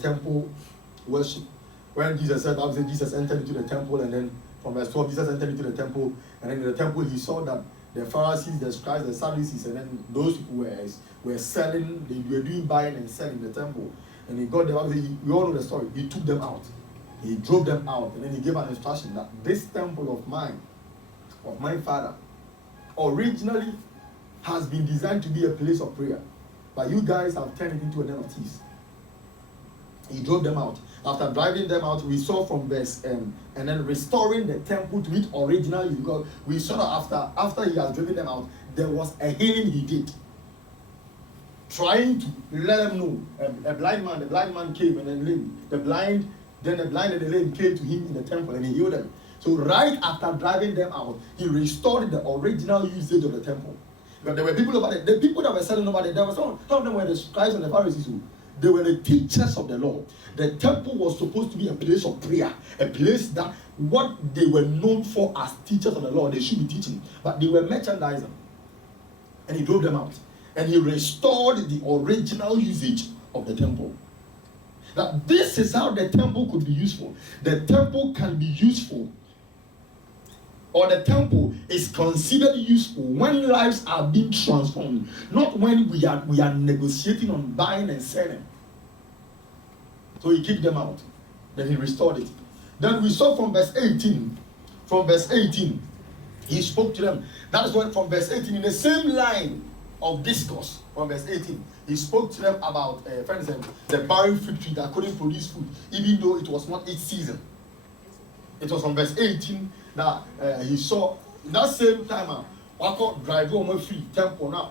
temple worship. When Jesus said, obviously Jesus entered into the temple, and then from verse 12, Jesus entered into the temple, and then in the temple he saw that the Pharisees, the scribes, the Sadducees, and then those people were selling, they were doing buying and selling in the temple. And he got them, obviously, we all know the story. He took them out. He drove them out, and then he gave an instruction that this temple of my Father, originally has been designed to be a place of prayer, but you guys have turned it into a den of thieves. He drove them out. After driving them out, we saw from verse and then restoring the temple to its original use, because we saw that after he has driven them out, there was a healing he did, trying to let them know. The blind man came, and then the blind and the lame came to him in the temple, and he healed them. So right after driving them out, he restored the original usage of the temple. But there were people over there. The people that were selling over there were some of them were the scribes and the Pharisees who they were the teachers of the law. The temple was supposed to be a place of prayer, a place that what they were known for as teachers of the law, they should be teaching. But they were merchandising. And he drove them out. And he restored the original usage of the temple. Now, this is how the temple could be useful. The temple can be useful, or the temple is considered useful when lives are being transformed, not when we are negotiating on buying and selling. So he kicked them out. Then he restored it. Then we saw from verse 18. From verse 18, he spoke to them. That is what from verse 18, in the same line of discourse, from verse 18, he spoke to them about the barren fig tree that couldn't produce food, even though it was not its season. It was from verse 18 that he saw that same time drive on free temple now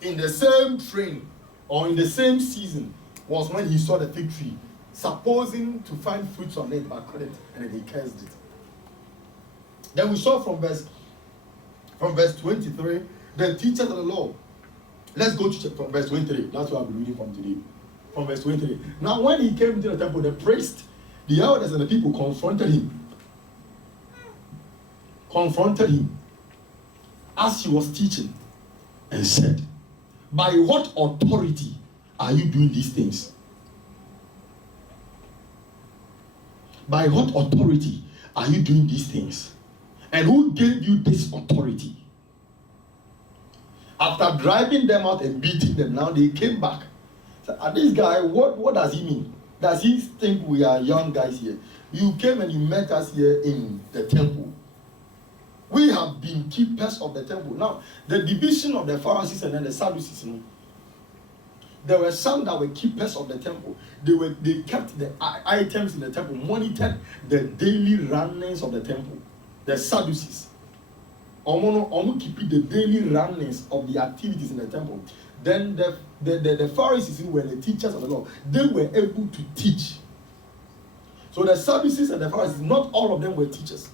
in the same train or in the same season was when he saw the fig tree, supposing to find fruits on it, but couldn't, and then he cursed it. Then we saw from verse 23, the teachers of the law. Let's go to from verse 23. That's what I'll be reading from today. From verse 23. Now when he came to the temple, the priest, the elders, and the people confronted him as he was teaching, and said, by what authority are you doing these things? By what authority are you doing these things? And who gave you this authority? After driving them out and beating them, now they came back. So, this guy, what does he mean? Does he think we are young guys here? You came and you met us here in the temple. We have been keepers of the temple. Now, the division of the Pharisees and then the Sadducees, there were some that were keepers of the temple. They kept the items in the temple, monitored the daily runnings of the temple. The Sadducees, keep the daily runnings of the activities in the temple. Then the Pharisees, who were the teachers of the law, they were able to teach. So the Sadducees and the Pharisees, not all of them were teachers,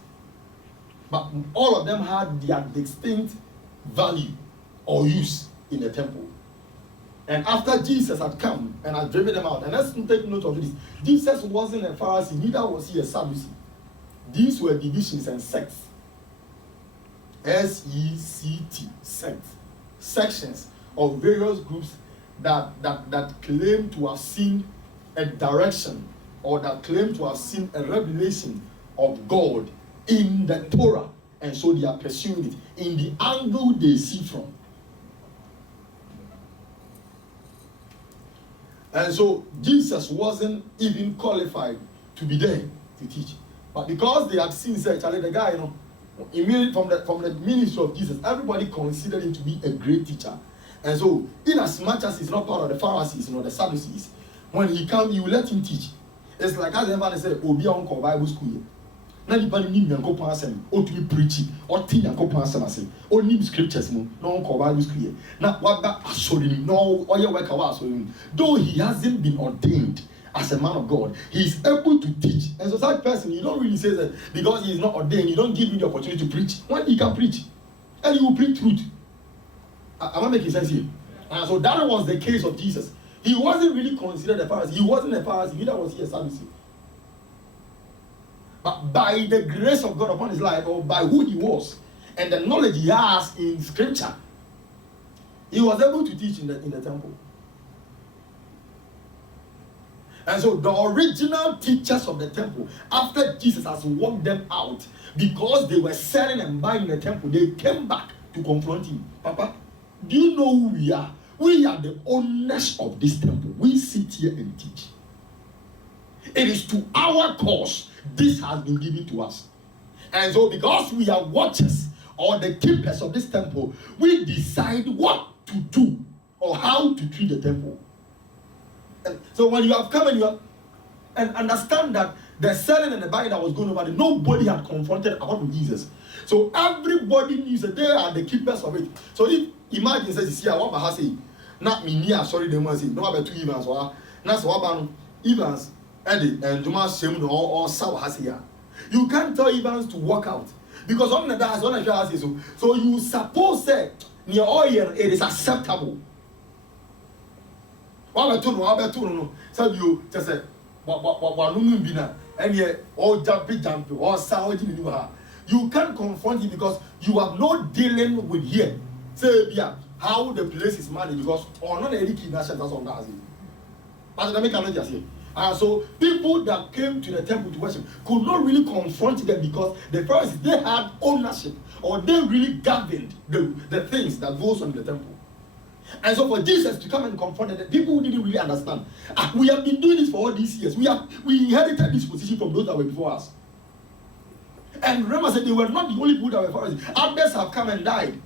but all of them had their distinct value or use in the temple. And after Jesus had come and had driven them out, and let's take note of this, Jesus wasn't a Pharisee, neither was he a Sadducee. These were divisions and sects. S-E-C-T, sects. Sections of various groups that claim to have seen a direction, or that claim to have seen a revelation of God in the Torah, and so they are pursuing it in the angle they see from. And so Jesus wasn't even qualified to be there to teach, but because they had seen the guy, immediately from the ministry of Jesus, everybody considered him to be a great teacher. And so, in as much as he's not part of the Pharisees, the Sadducees, when he comes, you let him teach. It's like as everybody said, "Obi on Bible school." Now the Bible need to pass him, or to be preaching, or teach and pass him. Or need scriptures, no on Bible school. Now what that assuring no, or your work assuring. Though he hasn't been ordained as a man of God, he is able to teach. And so that person, you don't really say that because he is not ordained, you don't give him the opportunity to preach. When he can preach, and he will preach truth. Am I making sense here? And so that was the case of Jesus. He wasn't really considered a Pharisee. He wasn't a Pharisee, neither was he a Sadducee. But by the grace of God upon his life, or by who he was, and the knowledge he has in Scripture, he was able to teach in the temple. And so the original teachers of the temple, after Jesus has walked them out, because they were selling and buying the temple, they came back to confront him. Papa, do you know who we are? We are the owners of this temple. We sit here and teach. It is to our cause this has been given to us. And so because we are watchers or the keepers of this temple, we decide what to do or how to treat the temple. And so when you have come and understand that the selling and the buying that was going over there, nobody had confronted apart from Jesus. So everybody knew that they are the keepers of it. So if imagine says, see, I want to say, not me near, sorry, they must say, no about 2 events, or not what events, and Juma Shem or Saw has here. You can't tell Evans to walk out because on the dance, on the say so. So you suppose that near oil it is acceptable. What about two? So you just say, what and yet all jumpy or sound you can't confront it because you have no dealing with here. Say, yeah, how the place is managed because or not any kidnappers on that. But the make cannot just say. So people that came to the temple to worship could not really confront them because the Pharisees, they had ownership or they really governed the things that goes on in the temple. And so for Jesus to come and confront them, people who didn't really understand. We have been doing this for all these years. We inherited this position from those that were before us. And remember, I said they were not the only people that were Pharisees. Others have come and died.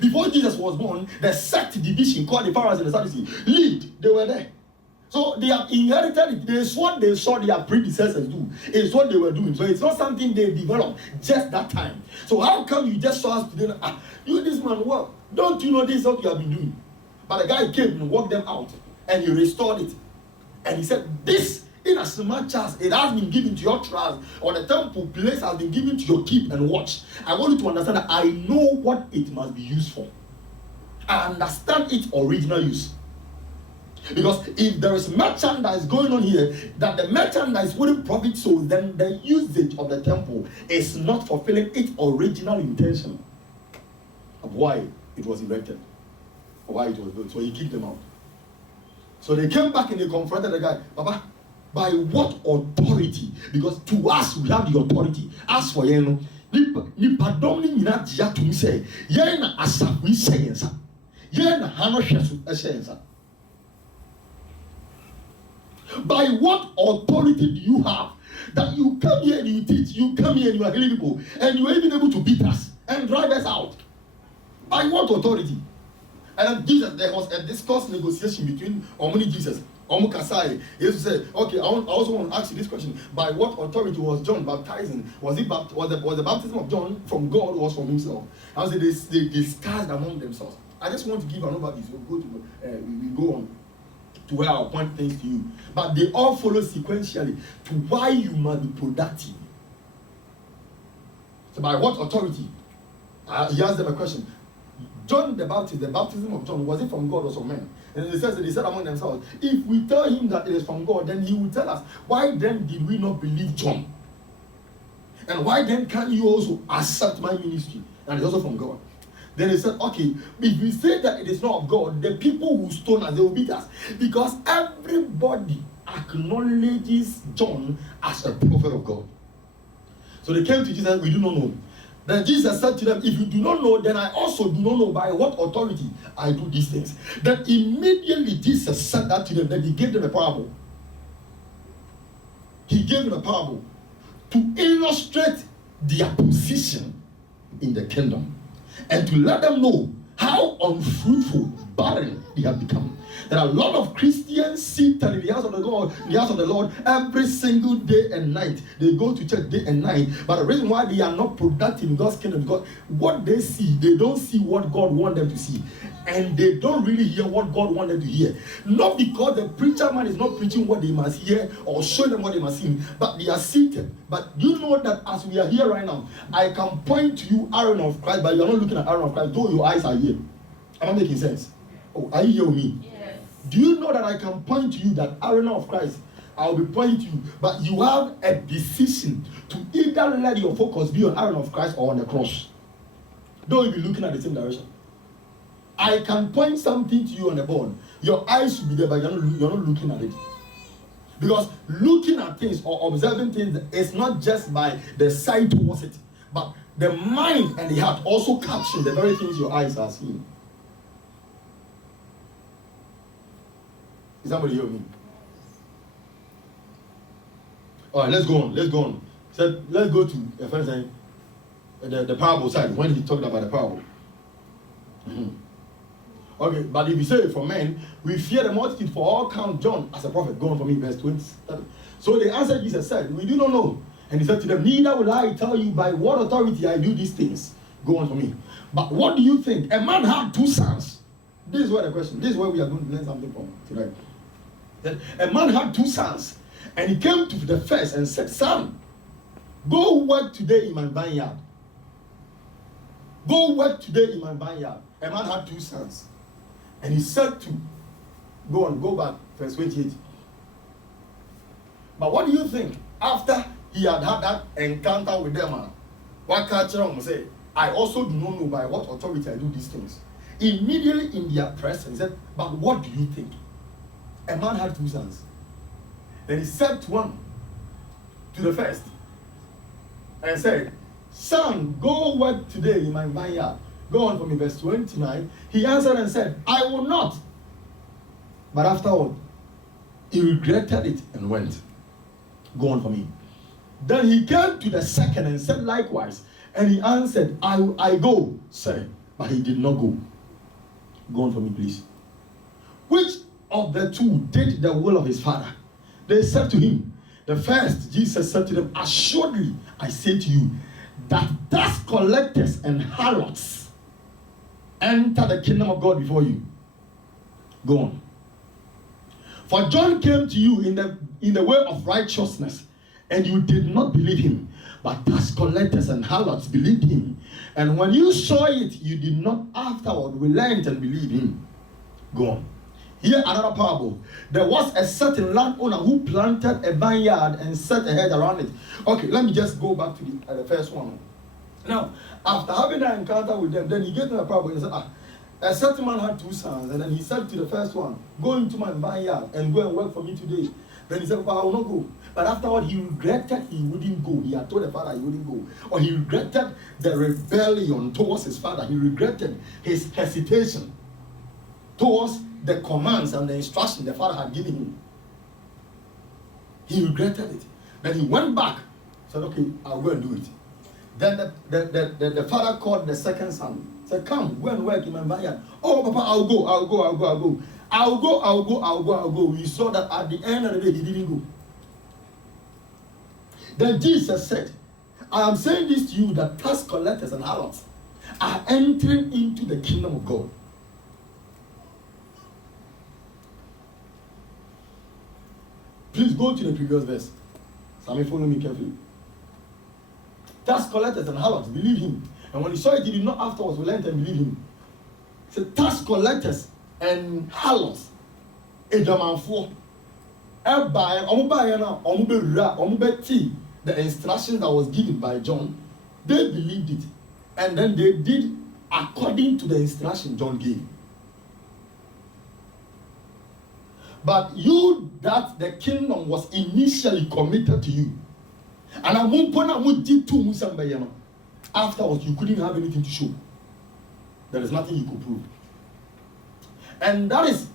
Before Jesus was born, the sect division called the Pharisees and the Sadducees lived. They were there. So they have inherited it. It's what they saw their predecessors do. It's what they were doing. So it's not something they developed just that time. So how come you just saw us today? You this man work. Don't you know this is what you have been doing? But the guy came and walked them out and he restored it. And he said, this, in as much as it has been given to your trust or the temple place has been given to your keep and watch, I want you to understand that I know what it must be used for. I understand its original use. Because if there is merchandise going on here that the merchandise wouldn't profit so, then the usage of the temple is not fulfilling its original intention of why it was erected or why it was built. So he kicked them out. So they came back and they confronted the guy. Papa, by what authority? Because to us we have the authority. As for you, nipa domini nyina jia to me say, ye na asaf we say yensa. Ye na hano hwesu yensa. By what authority do you have that you come here and you teach, you come here and you are healing people, and you are even able to beat us and drive us out? By what authority? And then Jesus, there was a discourse negotiation between Omni Jesus, Omu Kasai. Jesus said, okay, I also want to ask you this question. By what authority was John baptizing? Was the baptism of John from God or was from himself? I said they discussed among themselves. I just want to give an overview. So we go on to where I'll point things to you. But they all follow sequentially to why you must be productive. So by what authority? He asked them a question. John the Baptist, the baptism of John, was it from God or from men? And it says that they said among themselves, if we tell him that it is from God, then he will tell us, why then did we not believe John? And why then can't you also accept my ministry? And it's also from God. Then he said, okay, if we say that it is not of God, the people will stone us, they will beat us. Because everybody acknowledges John as a prophet of God. So they came to Jesus, we do not know. Then Jesus said to them, if you do not know, then I also do not know by what authority I do these things. Then immediately Jesus said that to them, then he gave them a parable. He gave them a parable to illustrate their position in the kingdom and to let them know how unfruitful, barren they have become. There are a lot of Christians sit in the house of the God, in the house of the Lord, every single day and night. They go to church day and night. But the reason why they are not productive in God's kingdom is because what they see, they don't see what God wants them to see. And they don't really hear what God wants them to hear. Not because the preacher man is not preaching what they must hear or showing them what they must see, but they are seated. But you know that as we are here right now, I can point to you Aaron of Christ, but you are not looking at Aaron of Christ, though your eyes are here. Am I making sense? Oh, are you hearing me? Yes. Do you know that I can point to you that arena of Christ? I'll be pointing to you, but you have a decision to either let your focus be on arena of Christ or on the cross. Don't be looking at the same direction. I can point something to you on the board. Your eyes should be there, but you're not looking at it. Because looking at things or observing things is not just by the sight towards it, but the mind and the heart also capture the very things your eyes are seeing. Is somebody hear me? All right, let's go on. So let's go to the first thing, the parable side, when he talked about the parable. Okay, but if you say for men, we fear the multitude, for all count John as a prophet. Go on for me, verse 20. So they answered, Jesus said, we do not know. And he said to them, neither will I tell you by what authority I do these things. Go on for me. But what do you think? A man had 2 sons. This is where the question, this is where we are going to learn something from tonight. That a man had 2 sons. And he came to the first and said, son, go work today in my vineyard. Go work today in my vineyard. A man had 2 sons. And he said to, go back, verse 28. But what do you think? After he had had that encounter with them, what culture say, I also do not know by what authority I do these things. Immediately in their presence, he said, but what do you think? A man had 2 sons. Then he said to the first, and said, son, go work today in my vineyard. Go on for me, verse 29. He answered and said, I will not. But afterward, he regretted it and went. Go on for me. Then he came to the second and said likewise. And he answered, I go, sir. But he did not go. Go on for me, please. Which of the 2 did the will of his father? They said to him, the first. Jesus said to them, assuredly, I say to you, that tax collectors and harlots enter the kingdom of God before you. Go on. For John came to you in the way of righteousness, and you did not believe him. But tax collectors and harlots believed him. And when you saw it, you did not afterward relent and believe him. Go on. Here another parable. There was a certain landowner who planted a vineyard and set a hedge around it. Okay, let me just go back to the first one. Now, after having that encounter with them, then he gave them a parable and said, a certain man had 2 sons, and then he said to the first one, go into my vineyard and go and work for me today. Then he said, I will not go. But afterward, he regretted he wouldn't go. He had told the father he wouldn't go. Or he regretted the rebellion towards his father. He regretted his hesitation towards the commands and the instruction the father had given him. He regretted it. Then he went back, said, okay, I'll go and do it. Then the father called the second son, said, come, go and work in my vineyard. Oh, Papa, I'll go. We saw that at the end of the day, he didn't go. Then Jesus said, I am saying this to you, that tax collectors and harlots are entering into the kingdom of God. Please go to the previous verse. Somebody follow me carefully. Tax collectors and harlots believe him. And when he saw it, he did not afterwards relent and believe him. So tax collectors and harlots, the instruction that was given by John, they believed it. And then they did according to the instruction John gave. But you, that the kingdom was initially committed to you. And afterwards, you couldn't have anything to show. There is nothing you could prove. And that is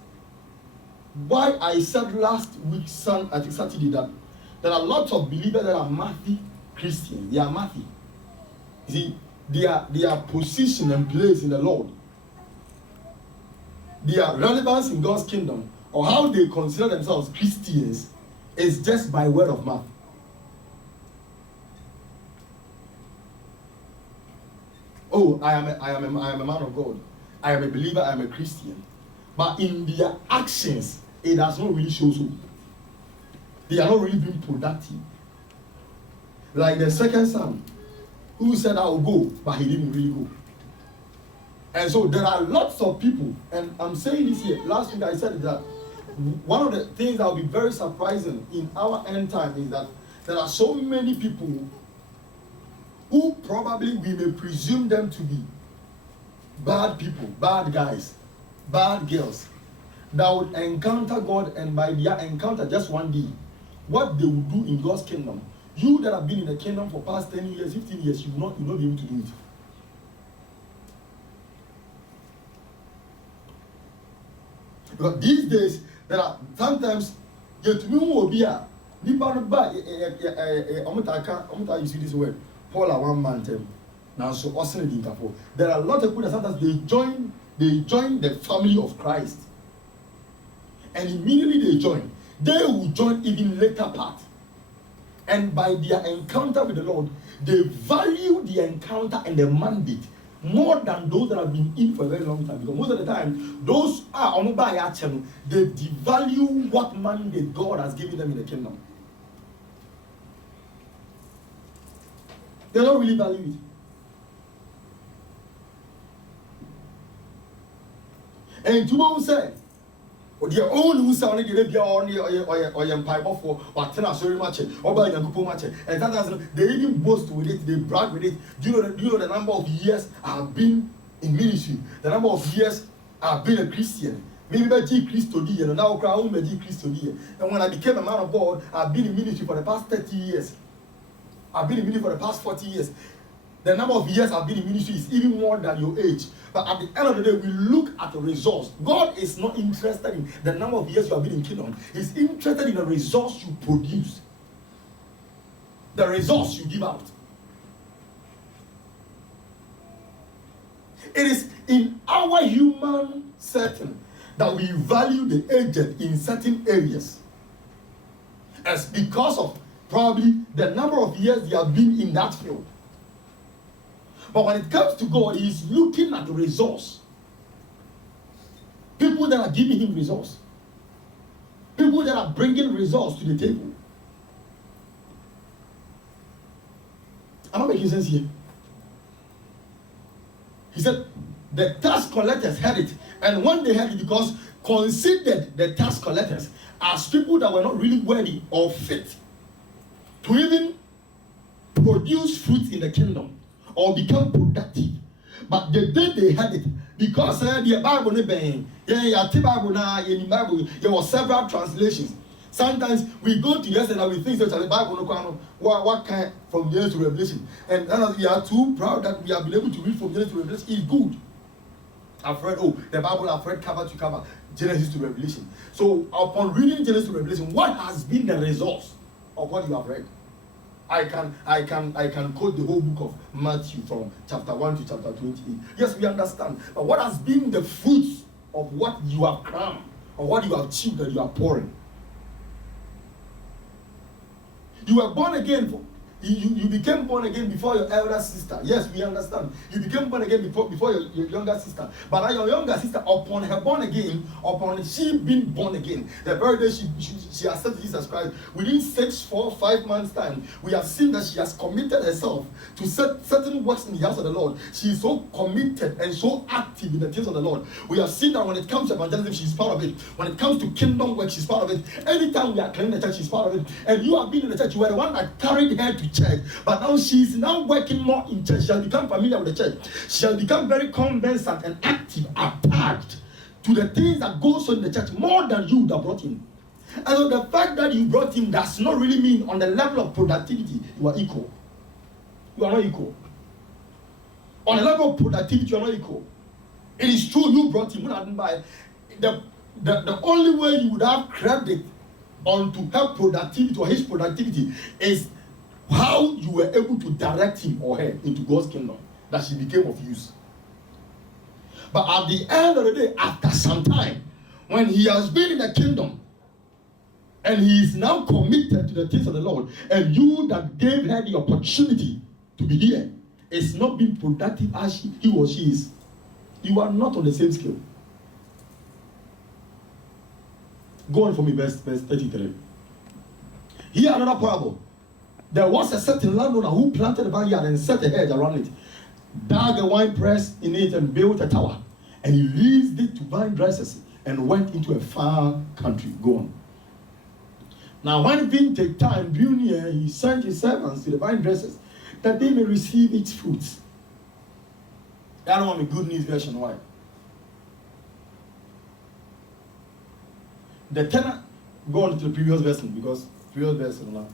why I said last week, I think Saturday, that there are lots of believers that are mathy Christians. They are mathy. You see, their position and place in the Lord, their relevance in God's kingdom, or how they consider themselves Christians, is just by word of mouth. Oh, I am a man of God. I am a believer. I am a Christian. But in their actions, it does not really show so. They are not really being productive. Like the second son, who said, I will go, but he didn't really go. And so there are lots of people, and I'm saying this here. Last week I said that one of the things that will be very surprising in our end time is that there are so many people who probably we may presume them to be bad people, bad guys, bad girls, that would encounter God, and by their encounter just one day, what they will do in God's kingdom. You that have been in the kingdom for past 10 years, 15 years, you will not be able to do it. Because these days, there are sometimes, you see this word, Paul a one man term. Now, so there are a lot of people that sometimes they join the family of Christ. And immediately they will join even later part. And by their encounter with the Lord, they value the encounter and the mandate more than those that have been in for a very long time. Because most of the time, those are they devalue what mandate God has given them in the kingdom. They don't really value it. And tomorrow say, their own who sound like they are only or empire for or tell us very much or by the couple much. And sometimes they even boast with it, they brag with it. Do you know the number of years I've been in ministry? The number of years I've been a Christian. Maybe by G Christo D and now crown by G Christo D. And when I became a man of God, I've been in ministry for the past 30 years. I've been in ministry for the past 40 years. The number of years I've been in ministry is even more than your age. But at the end of the day, we look at the results. God is not interested in the number of years you have been in kingdom. He's interested in the results you produce. The results you give out. It is in our human setting that we value the aged in certain areas. As because of probably the number of years they have been in that field. But when it comes to God, He is looking at the resource. People that are giving Him resource. People that are bringing resource to the table. Am I making sense here? He said, the tax collectors had it. And when they had it, because considered the tax collectors as people that were not really worthy or fit to even produce fruit in the kingdom or become productive. But the day they had it, because the Bible, there were several translations. Sometimes we go to yesterday and we think that the Bible, what kind from Genesis to Revelation. And we are too proud that we have been able to read from Genesis to Revelation. It's good. I've read, the Bible I've read cover to cover, Genesis to Revelation. So upon reading Genesis to Revelation, what has been the results of what you have read? I can quote the whole book of Matthew from chapter 1 to chapter 28. Yes, we understand. But what has been the fruits of what you have crammed or what you have chewed that you are pouring? You were born again. You became born again before your elder sister. Yes, we understand. You became born again before your younger sister. But your younger sister, upon her born again, upon she being born again, the very day she accepted Jesus Christ, within 6, 4, 5 months' time, we have seen that she has committed herself to certain works in the house of the Lord. She is so committed and so active in the things of the Lord. We have seen that when it comes to evangelism, she's part of it. When it comes to kingdom work, she's part of it. Anytime we are cleaning the church, she's part of it. And you have been in the church. You were the one that carried her to church, but now she's now working more in church. She has become familiar with the church. She has become very conversant and active, attached to the things that goes on in the church more than you that brought him. And so the fact that you brought him does not really mean on the level of productivity you are equal. You are not equal. On the level of productivity you are not equal. It is true you brought him. The only way you would have credit onto her productivity or his productivity is how you were able to direct him or her into God's kingdom, that she became of use. But at the end of the day, after some time, when he has been in the kingdom and he is now committed to the things of the Lord, and you that gave her the opportunity to be here is not being productive as he or she is, you are not on the same scale. Go on for me, verse 33. Here another parable. There was a certain landowner who planted a vineyard and set a hedge around it, dug a wine press in it and built a tower, and he leased it to vine dressers and went into a far country. Go on. Now when vintage time drew near, he sent his servants to the vine dressers that they may receive its fruits. I don't want a good news version. Why? The tenant, go on to the previous version because Previous verse,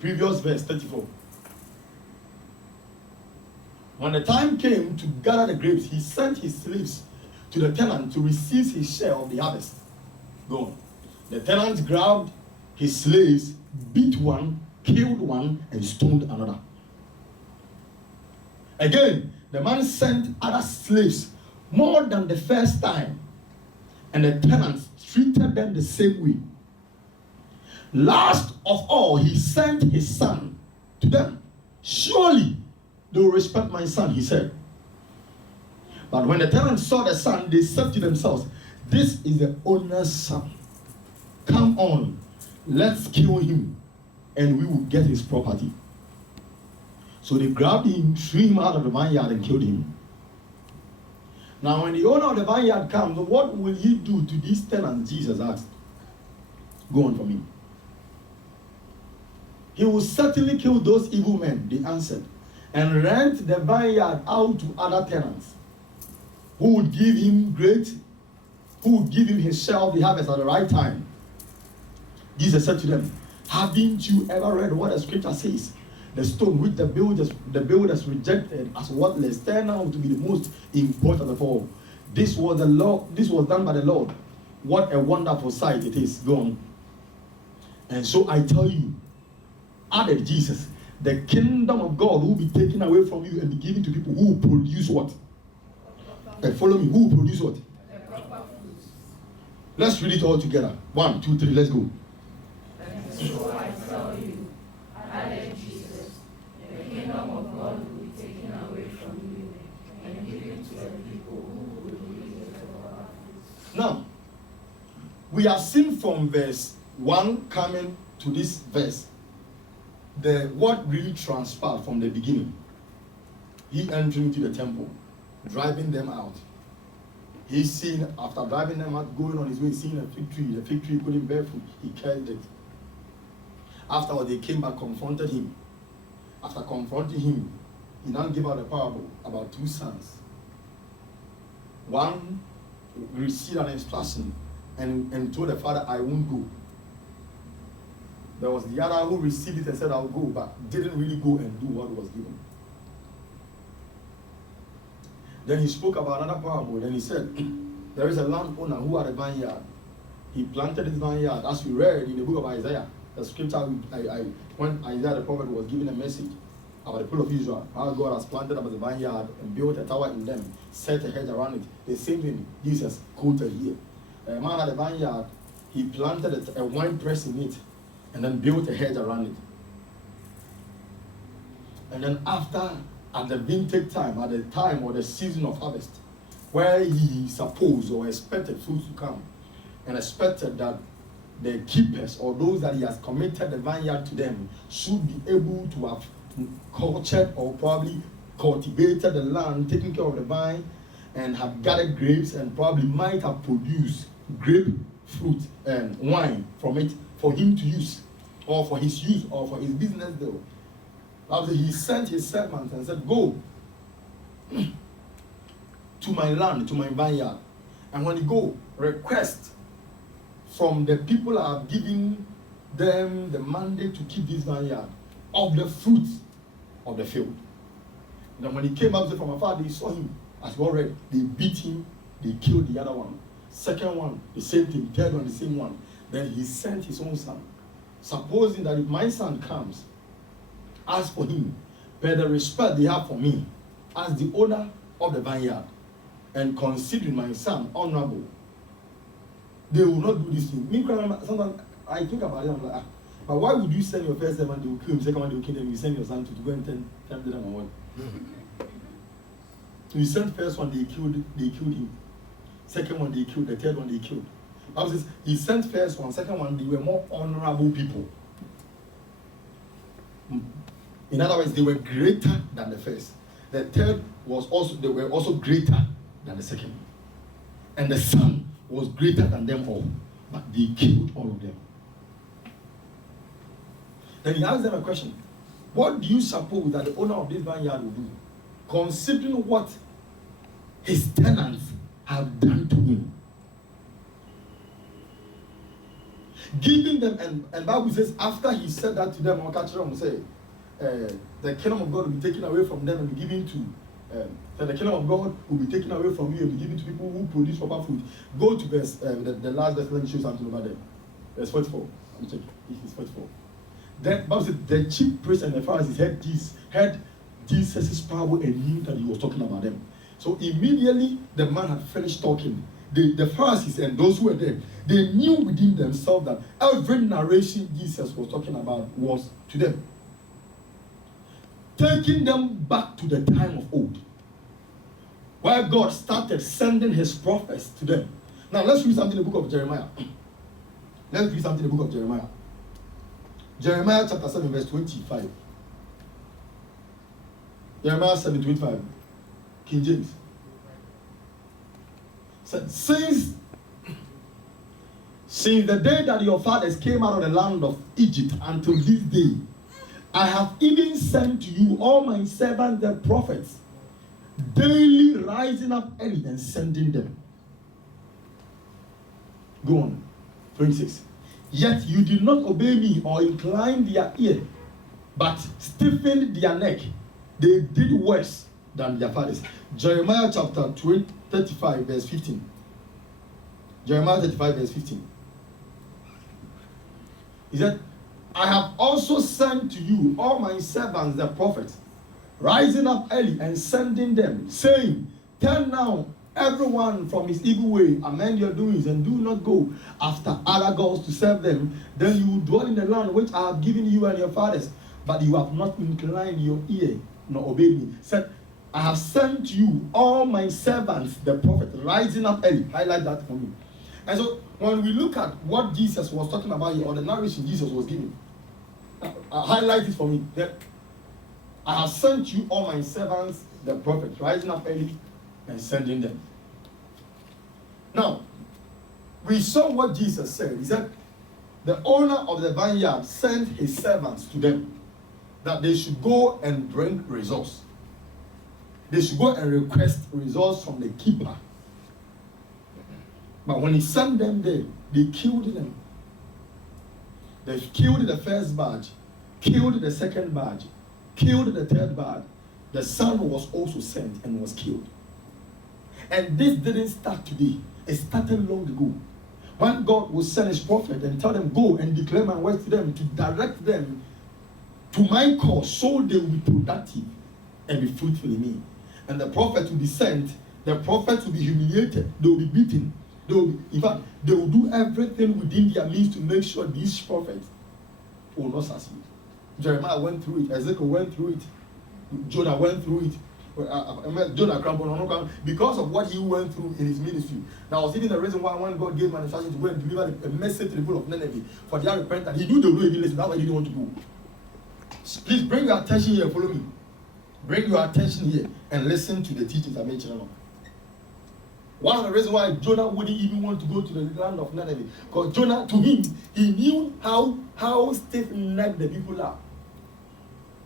previous verse 34. When the time came to gather the grapes, he sent his slaves to the tenant to receive his share of the harvest. Go on. The tenant grabbed his slaves, beat one, killed one, and stoned another. Again, the man sent other slaves more than the first time, and the tenants treated them the same way. Last of all, he sent his son to them. Surely they will respect my son, he said. But when the tenants saw the son, they said to themselves, this is the owner's son. Come on, let's kill him, and we will get his property. So they grabbed him, threw him out of the vineyard, and killed him. Now, when the owner of the vineyard comes, what will he do to these tenants? Jesus asked. Go on for me. He will certainly kill those evil men, they answered, and rent the vineyard out to other tenants who would give him his share of the harvest at the right time. Jesus said to them, haven't you ever read what the scripture says? The stone which the builders rejected as worthless turned out to be the most important of all. This was done by the Lord. What a wonderful sight it is. Go on. And so I tell you, added Jesus, the kingdom of God will be taken away from you and be given to people who produce what? Follow me. Who produce what? Let's read it all together. 1, 2, 3, let's go. And so I tell you, added Jesus, the kingdom of God will be taken away from you and given to the people who will believe in the. Now, we have seen from verse 1 coming to this verse, what really transpired from the beginning. He entering into the temple, driving them out. He's seen, after driving them out, going on his way, seeing a fig tree. The fig tree couldn't bear fruit. He cursed it. Afterwards, they came back, confronted him. After confronting him, he now gave out a parable about 2 sons. One received an instruction and told the father, I won't go. There was the other who received it and said, I'll go, but didn't really go and do what was given. Then he spoke about another parable. Then he said, there is a landowner who had a vineyard. He planted his vineyard, as we read in the book of Isaiah. The scripture, when Isaiah the prophet was giving a message about the people of Israel, how God has planted up the vineyard and built a tower in them, set a hedge around it. The same thing Jesus quoted here. A man had a vineyard, he planted a wine press in it, and then built a hedge around it. And then at the vintage time, at the time or the season of harvest, where he supposed or expected fruits to come, and expected that the keepers or those that he has committed the vineyard to them should be able to have cultured or probably cultivated the land, taken care of the vine, and have gathered grapes and probably might have produced grape fruit and wine from it for him to use, or for his use, or for his business deal. After he sent his servants and said, go to my land, to my vineyard. And when you go, request from the people I have given them the mandate to keep this vineyard of the fruit of the field. And then when he came up from afar, they saw him. As we already, they beat him, they killed the other one. Second one, the same thing. Third one, the same one. Then he sent his own son. Supposing that if my son comes, ask for him, by the respect they have for me as the owner of the vineyard, and considering my son honorable, they will not do this thing. Me, sometimes I think about it, I'm like, but why would you send your first servant, they will kill him, second one, they will kill him, you send your son to go and tell them on what? So you sent first one, they killed him. Second one, they killed. The third one, they killed. Bible says he sent first one, second one, they were more honorable people. In other words, they were greater than the first. The third they were also greater than the second. And the son was greater than them all. But they killed all of them. Then he asked them a question. What do you suppose that the owner of this vineyard will do, considering what his tenants have done to him? Giving them, and Bible says after he said that to them, I'll catch them and say, the kingdom of God will be taken away from them and be given to that the kingdom of God will be taken away from you and be given to people who produce proper food. Go to verse the last verse. Let me show you something about them. Verse 44. Let me check. It is 44. Then Bible said the chief priests and the Pharisees heard Jesus' parable and knew that he was talking about them. So immediately the man had finished talking. The Pharisees and those who were there, they knew within themselves that every narration Jesus was talking about was to them, taking them back to the time of old, where God started sending his prophets to them. Now let's read something in the book of Jeremiah. Let's read something in the book of Jeremiah. Jeremiah chapter 7 verse 25. Jeremiah 7:25. King James. Said, since the day that your fathers came out of the land of Egypt until this day, I have even sent to you all my servants the prophets, daily rising up early and sending them. Go on. 26. Yet you did not obey me or incline their ear, but stiffened their neck. They did worse than their fathers. Jeremiah chapter 35 verse 15. Jeremiah 35 verse 15. He said, I have also sent to you all my servants the prophets, rising up early and sending them, saying, turn now everyone from his evil way, amend your doings, and do not go after other gods to serve them. Then you will dwell in the land which I have given you and your fathers. But you have not inclined your ear nor obeyed me. Said, I have sent to you all my servants, the prophets, rising up early. Highlight that for me. And so when we look at what Jesus was talking about here, or the narration Jesus was giving, highlight it for me. That I have sent you all my servants, the prophets, rising up early and sending them. Now, we saw what Jesus said. He said, the owner of the vineyard sent his servants to them, that they should go and bring results. They should go and request results from the keeper. But when he sent them there, they killed them. They killed the first batch, killed the second batch, killed the third batch. The son was also sent and was killed. And this didn't start today. It started long ago. When God will send his prophet and tell them, go and declare my words to them, to direct them to my cause, so they will be productive and be fruitful in me. And the prophet will be sent, the prophet will be humiliated, they will be beaten. In fact, they will do everything within their means to make sure these prophets will not succeed. Jeremiah went through it, Ezekiel went through it, Jonah went through it. Jonah, because of what he went through in his ministry. That was even the reason why when God gave him an instruction to go and deliver a message to the people of Nineveh for their repentance, he knew they would not even listen. That's why he didn't want to go. Please bring your attention here, follow me. Bring your attention here and listen to the teachings I mentioned. One of the reasons why Jonah wouldn't even want to go to the land of Nineveh, because Jonah, to him, he knew how stiff-necked the people are.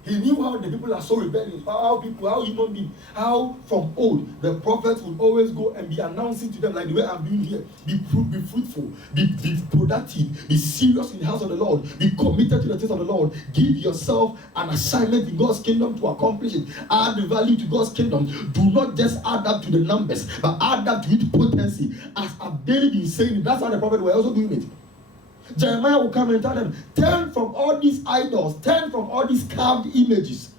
He knew how the people are so rebellious, how human beings, how from old the prophets would always go and be announcing to them like the way I'm doing here. Be fruitful, be productive, be serious in the house of the Lord, be committed to the things of the Lord. Give yourself an assignment in God's kingdom to accomplish it. Add the value to God's kingdom. Do not just add that to the numbers, but add that to its potency. As I've daily been saying, that's how the prophet were also doing it. Jeremiah will come and tell them, turn from all these idols, turn from all these carved images,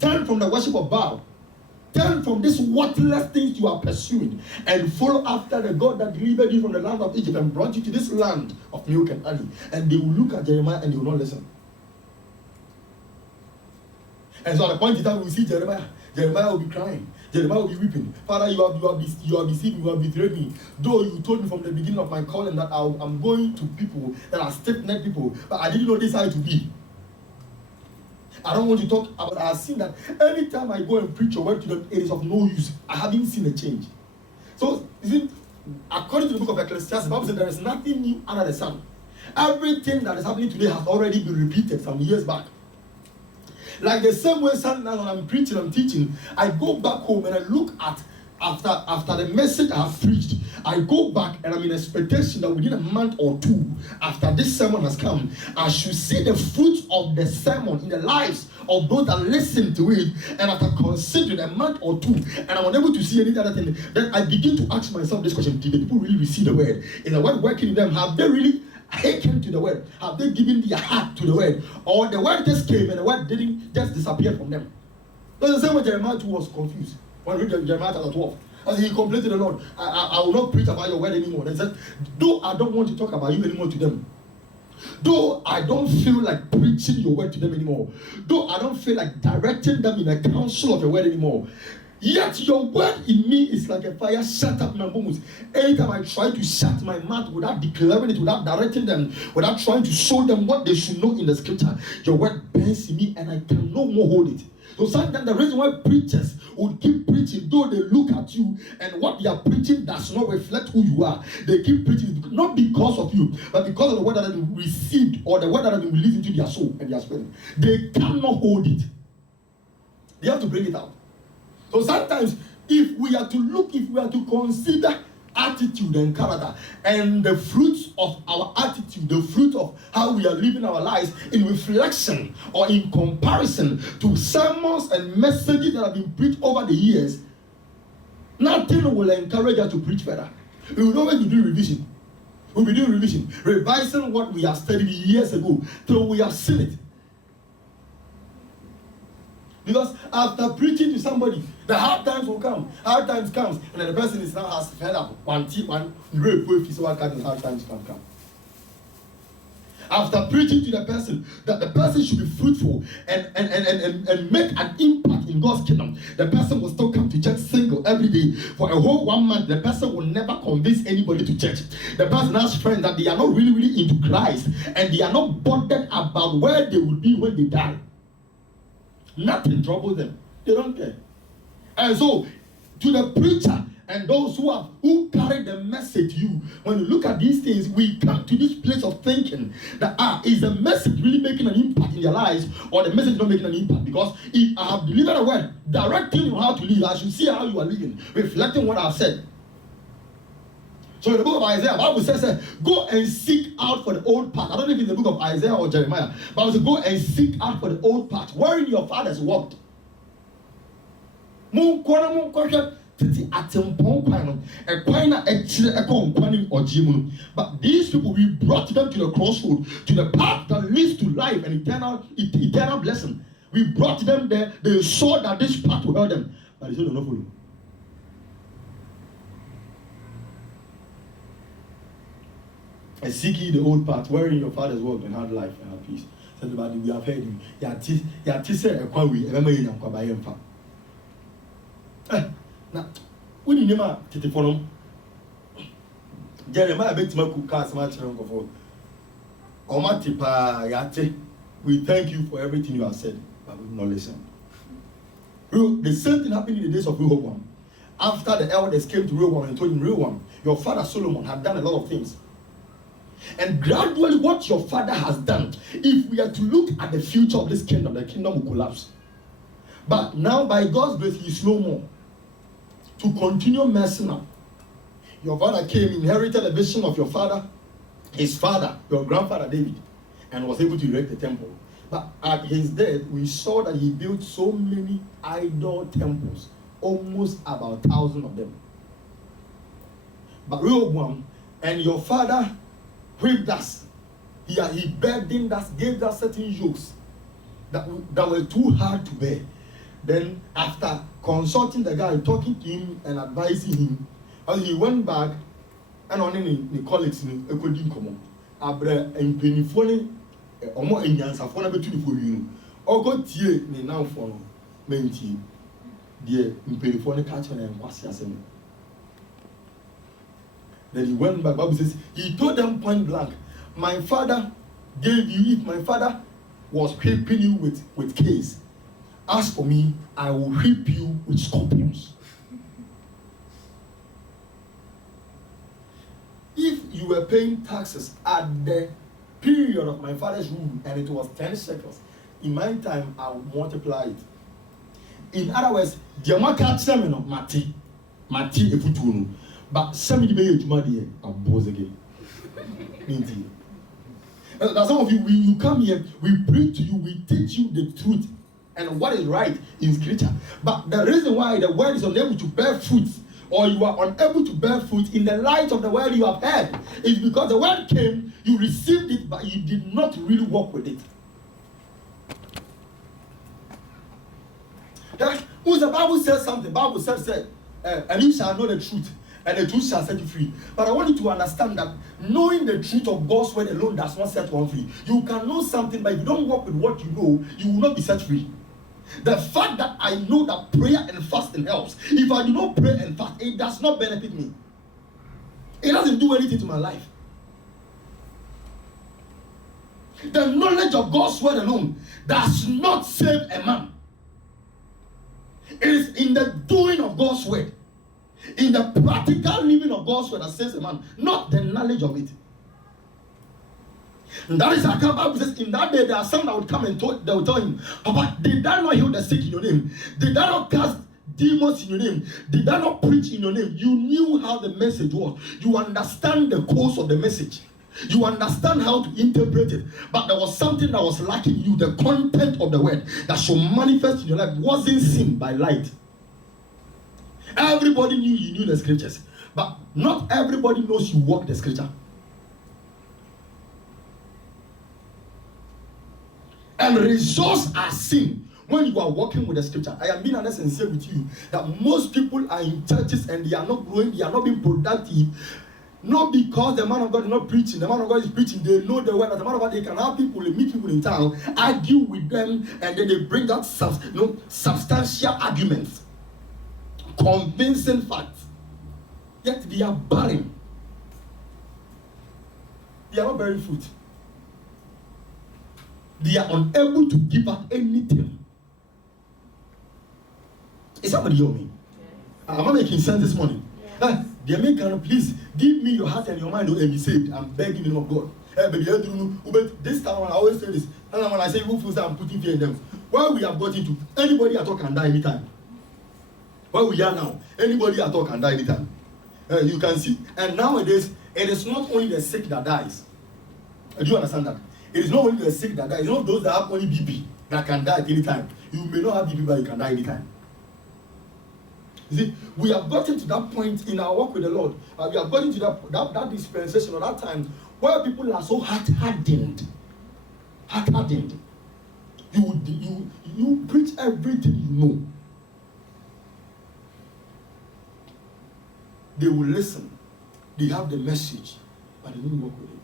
turn from the worship of Baal, turn from these worthless things you are pursuing, and follow after the God that delivered you from the land of Egypt and brought you to this land of milk and honey. And they will look at Jeremiah and they will not listen. And so at the point in time we see Jeremiah will be crying. Jeremiah will be weeping. Father, you have deceived me, you have betrayed me. Though you told me from the beginning of my calling that I'm going to people that are stiff-necked people, but I didn't know this how to be. I don't want to talk about. I have seen that anytime I go and preach a word to them, it is of no use. I haven't seen a change. So, according to the book of Ecclesiastes, the Bible says there is nothing new under the sun. Everything that is happening today has already been repeated some years back. Like the same way sometimes when I'm preaching, I'm teaching, I go back home and I look at after the message I have preached, I go back and I'm in expectation that within a month or two after this sermon has come, I should see the fruits of the sermon in the lives of those that listen to it. And after considering a month or two, and I'm unable to see any other thing, then I begin to ask myself this question: did the people really receive the word? Is the word working in them? Have they really taken to the word? Have they given their heart to the word? Or the word just came and the word didn't just disappear from them? That's the same way Jeremiah 2 was confused when we read Jeremiah chapter 12. As he complained to the Lord, I will not preach about your word anymore. And he said, though I don't want to talk about you anymore to them, though I don't feel like preaching your word to them anymore, though I don't feel like directing them in the counsel of your word anymore, yet your word in me is like a fire shut up in my bones. Anytime I try to shut my mouth without declaring it, without directing them, without trying to show them what they should know in the scripture, your word burns in me and I can no more hold it. So sometimes the reason why preachers would keep preaching, though they look at you and what they are preaching does not reflect who you are, they keep preaching not because of you, but because of the word that has been received or the word that has been released into their soul and their spirit. They cannot hold it. They have to bring it out. So sometimes if we are to consider attitude and character and the fruits of our attitude, the fruit of how we are living our lives in reflection or in comparison to sermons and messages that have been preached over the years, nothing will encourage us to preach further. We will always be doing revision. We'll be doing revision, revising what we have studied years ago till we have seen it. Because after preaching to somebody, the hard times will come. Hard times comes, and then the person is now has fed up. One great way so hard times can come. After preaching to the person that the person should be fruitful and make an impact in God's kingdom, the person will still come to church single every day for a whole 1 month. The person will never convince anybody to church. The person has friends that they are not really into Christ, and they are not bothered about where they will be when they die. Nothing troubles them. They don't care. And so, to the preacher and those who carry the message to you, when you look at these things, we come to this place of thinking that is the message really making an impact in their lives, or the message not making an impact? Because if I have delivered a word directing you how to live, I should see how you are living, reflecting what I've said. So in the book of Isaiah, the Bible says, go and seek out for the old path. I don't know if it's the book of Isaiah or Jeremiah, but it says, go and seek out for the old path, wherein your fathers walked. But these people, we brought them to the crossroad, to the path that leads to life and eternal blessing. We brought them there. They saw that this path will help them, but they said, "No, follow." And seek ye the old path, wherein your fathers walked and had life and had peace. Said the Bible, we have heard you. Now, when you name Titifonum, Jeremiah Betmaku cast much for Omatipa Yate, we thank you for everything you have said, but we will not listen. The same thing happened in the days of Rehoboam. After the elders came to Rehoboam and told him, Rehoboam, your father Solomon had done a lot of things. And gradually what your father has done, if we are to look at the future of this kingdom, the kingdom will collapse. But now by God's grace, he is no more to continue messing up. Your father came, inherited the vision of your father, his father, your grandfather David, and was able to erect the temple. But at his death, we saw that he built so many idol temples, almost about 1,000 of them. But Rehoboam and your father whipped us. He burdened us, gave us certain yokes that were too hard to bear. Then after consulting the guy, talking to him and advising him, as he went back and on the colleagues in a good income, Abra and Pennyphone, or more Indians have one of the two for you. Or got here now for Menti, dear Pennyphone catcher and Quasiasem. Then he went back. Bible says he told them point blank, my father gave you, if my father was whipping you with case, as for me, I will whip you with scorpions. If you were paying taxes at the period of my father's rule and it was 10 shekels, in my time I will multiply it. In other words, But some of you may abuse again. Now some of you come here, we preach to you, we teach you the truth and what is right in scripture. But the reason why the word is unable to bear fruit, or you are unable to bear fruit in the light of the word you have heard, is because the word came, you received it, but you did not really walk with it. Who the Bible says something? The Bible says, and you shall know the truth, and the truth shall set you free. But I want you to understand that knowing the truth of God's word alone does not set one free. You can know something, but if you don't work with what you know, you will not be set free. The fact that I know that prayer and fasting helps, if I do not pray and fast, it does not benefit me. It doesn't do anything to my life. The knowledge of God's word alone does not save a man. It is in the doing of God's word, in the practical living of God's word that saves a man, not the knowledge of it. And that is how the Bible says, in that day there are some that would come and they would tell him, Papa, did I not heal the sick in your name? Did I not cast demons in your name? Did I not preach in your name? You knew how the message was. You understand the course of the message. You understand how to interpret it. But there was something that was lacking you. The content of the word that should manifest in your life wasn't seen by light. Everybody knew you knew the scriptures, but not everybody knows you walk the scripture. And results are seen when you are working with the scripture. I am being honest and sincere with you that most people are in churches and they are not growing, they are not being productive. Not because the man of God is not preaching, the man of God is preaching, they know the word. As a matter of fact, they can have people, they meet people in town, argue with them, and then they bring out substantial arguments, convincing facts. Yet they are barren. They are not bearing fruit. They are unable to give up anything. Is somebody hear me? Yeah. Am I making sense this morning? Yeah. The American, please give me your heart and your mind and be saved. I'm begging the name of God. This time I always say this. And when I say who feels I'm putting fear in them, where we have got into, anybody at all can die anytime. Where we are now, anybody at all can die anytime. You can see. And nowadays, it is not only the sick that dies. Do you understand that? It is not only the sick that die. It's not those that have only BP that can die at any time. You may not have BP, but you can die anytime. You see, we have gotten to that point in our walk with the Lord. We have gotten to that dispensation or that time where people are so hard-hardened. Hard-hardened. You preach everything you know. They will listen. They have the message, but they don't work with it.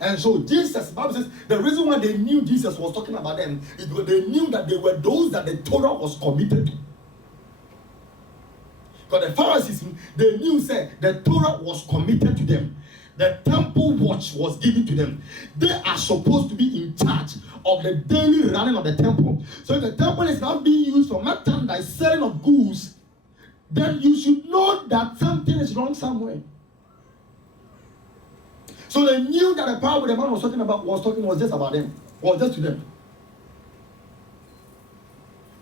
And so Jesus, the Bible says, the reason why they knew Jesus was talking about them is because they knew that they were those that the Torah was committed to. Because the Pharisees, they knew, the Torah was committed to them. The temple watch was given to them. They are supposed to be in charge of the daily running of the temple. So if the temple is not being used for merchandise, selling of goods, then you should know that something is wrong somewhere. So they knew that the power the man was talking was just about them, was just to them.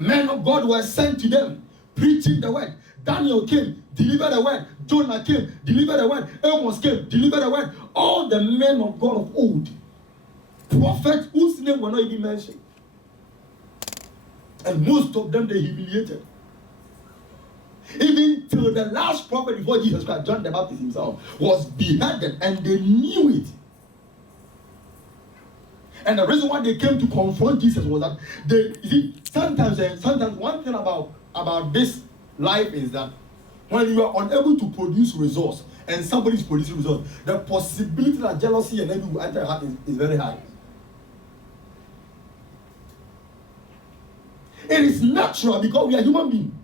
Men of God were sent to them, preaching the word. Daniel came, delivered the word. Jonah came, delivered the word. Amos came, delivered the word. All the men of God of old, prophets whose name were not even mentioned. And most of them they humiliated. Even till the last prophet before Jesus Christ, John the Baptist himself, was beheaded, and they knew it. And the reason why they came to confront Jesus was that sometimes one thing about this life is that when you are unable to produce results and somebody is producing results, the possibility that jealousy and envy will enter your heart is very high. It is natural because we are human beings.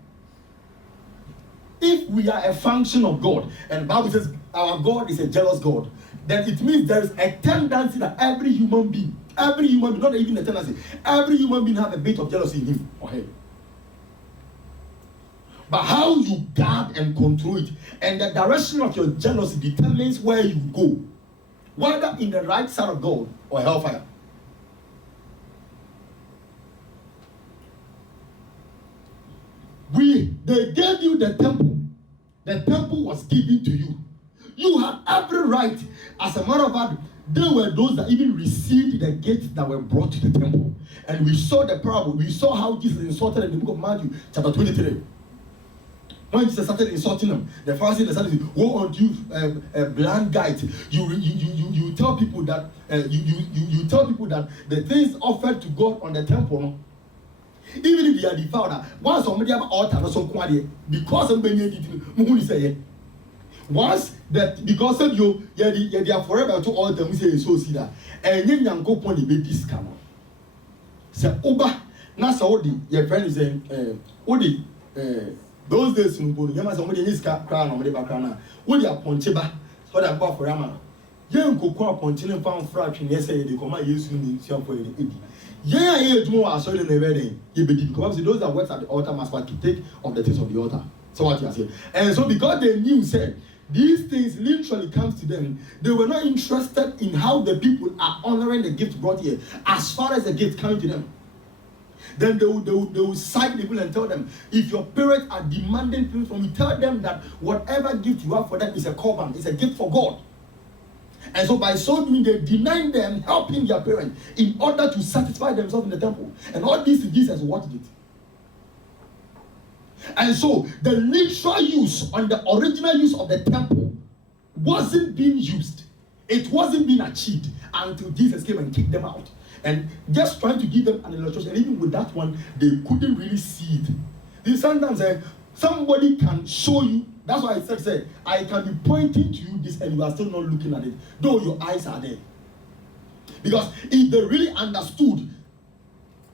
If we are a function of God, and the Bible says our God is a jealous God, then it means there is a tendency that every human being, not even a tendency, every human being has a bit of jealousy in him or her. But how you guard and control it, and the direction of your jealousy determines where you go, whether in the right side of God or hellfire. See, they gave you the temple. The temple was given to you. You had every right. As a matter of fact, they were those that even received the gifts that were brought to the temple. And we saw the parable. We saw how Jesus insulted in the book of Matthew, chapter 23. When Jesus started insulting them, the Pharisees decided, "Woe unto you, blind guides! You tell people that you tell people that the things offered to God on the temple, even if they are defiled, once somebody have altar, no so quiet because somebody did say once that because of you, they are forever to all them. We say so see that, and then you go upon the baby scam. Say Oba, na Saudi, your friend is saying, Odi. Those days in Bono, Yama somebody in his crown or whatever crown. Would you appoint Chiba? So that bought for Rama. Young cocoa appointing found fraction yesterday, they come out using the for the yeah, it's more I saw in the wedding. Because those that work at the altar must partake of the things of the altar. So what you are saying. And so because they knew, said, these things literally comes to them, they were not interested in how the people are honoring the gift brought here, as far as the gift coming to them. Then they will cite people and tell them, if your parents are demanding things from you, tell them that whatever gift you have for them is a korban, it's a gift for God. And so by so doing, they deny them helping their parents in order to satisfy themselves in the temple. And all this Jesus watched it. And so the literal use on the original use of the temple wasn't being used. It wasn't being achieved until Jesus came and kicked them out. And just trying to give them an illustration, and even with that one, they couldn't really see it. Sometimes somebody can show you. That's why I said, I can be pointing to you this, and you are still not looking at it, though your eyes are there. Because if they really understood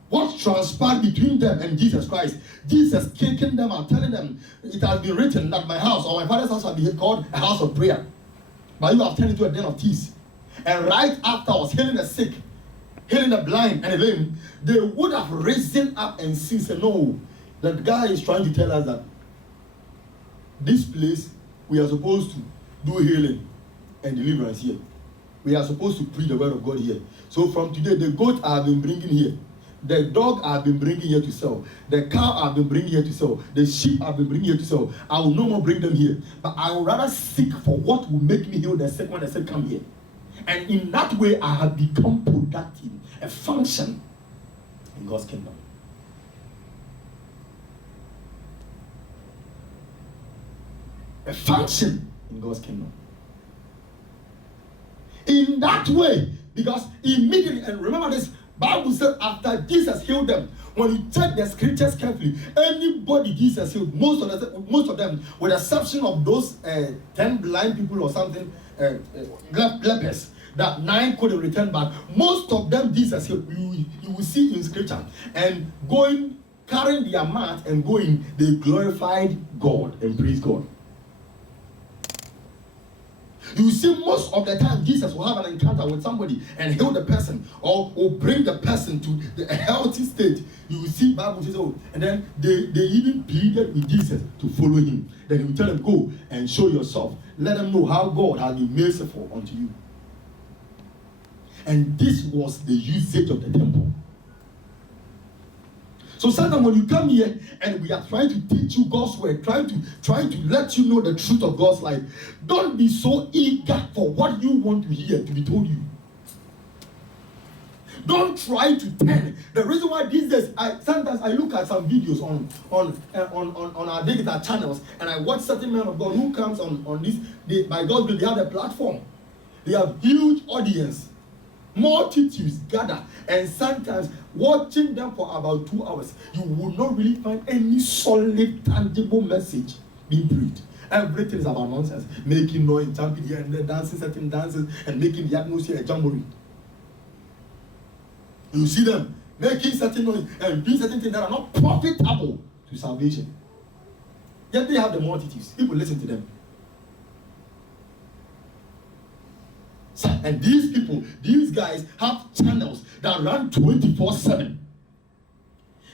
what transpired between them and Jesus Christ, Jesus kicking them out, telling them, it has been written that my house or my father's house shall be called a house of prayer, but you have turned it into a den of thieves. And right after was healing the sick, healing the blind and the lame, they would have risen up and said, no, that guy is trying to tell us that this place, we are supposed to do healing and deliverance here. We are supposed to preach the word of God here. So from today, the goat I have been bringing here, the dog I have been bringing here to sell, the cow I have been bringing here to sell, the sheep I have been bringing here to sell, I will no more bring them here. But I will rather seek for what will make me heal the sick when the sick come here. And in that way, I have become productive, a function in God's kingdom. A function in God's kingdom. In that way, because immediately, and remember this, Bible said after Jesus healed them, when you check the scriptures carefully, anybody Jesus healed, most of them, with the exception of those 10 blind people or something, lepers, that 9 couldn't return back. Most of them Jesus healed. You will see in scripture. And carrying their mat and going, they glorified God and praised God. You see, most of the time Jesus will have an encounter with somebody and heal the person or bring the person to a healthy state. You will see Bible says, oh, and then they even pleaded with Jesus to follow him. Then he will tell them, go and show yourself. Let them know how God has been merciful unto you. And this was the usage of the temple. So sometimes when you come here and we are trying to teach you God's word, trying to let you know the truth of God's life, don't be so eager for what you want to hear to be told you. Don't try to turn. The reason why these days, sometimes I look at some videos on our digital channels, and I watch certain men of God who comes on this. By God's will, they have a platform. They have huge audience. Multitudes gather, and sometimes watching them for about 2 hours, you will not really find any solid, tangible message being preached. Everything is about nonsense, making noise, jumping here and there, dancing certain dances, and making the atmosphere a jamboree. You see them making certain noise and doing certain things that are not profitable to salvation. Yet they have the multitudes. People listen to them. And these people, these guys have channels that run 24/7.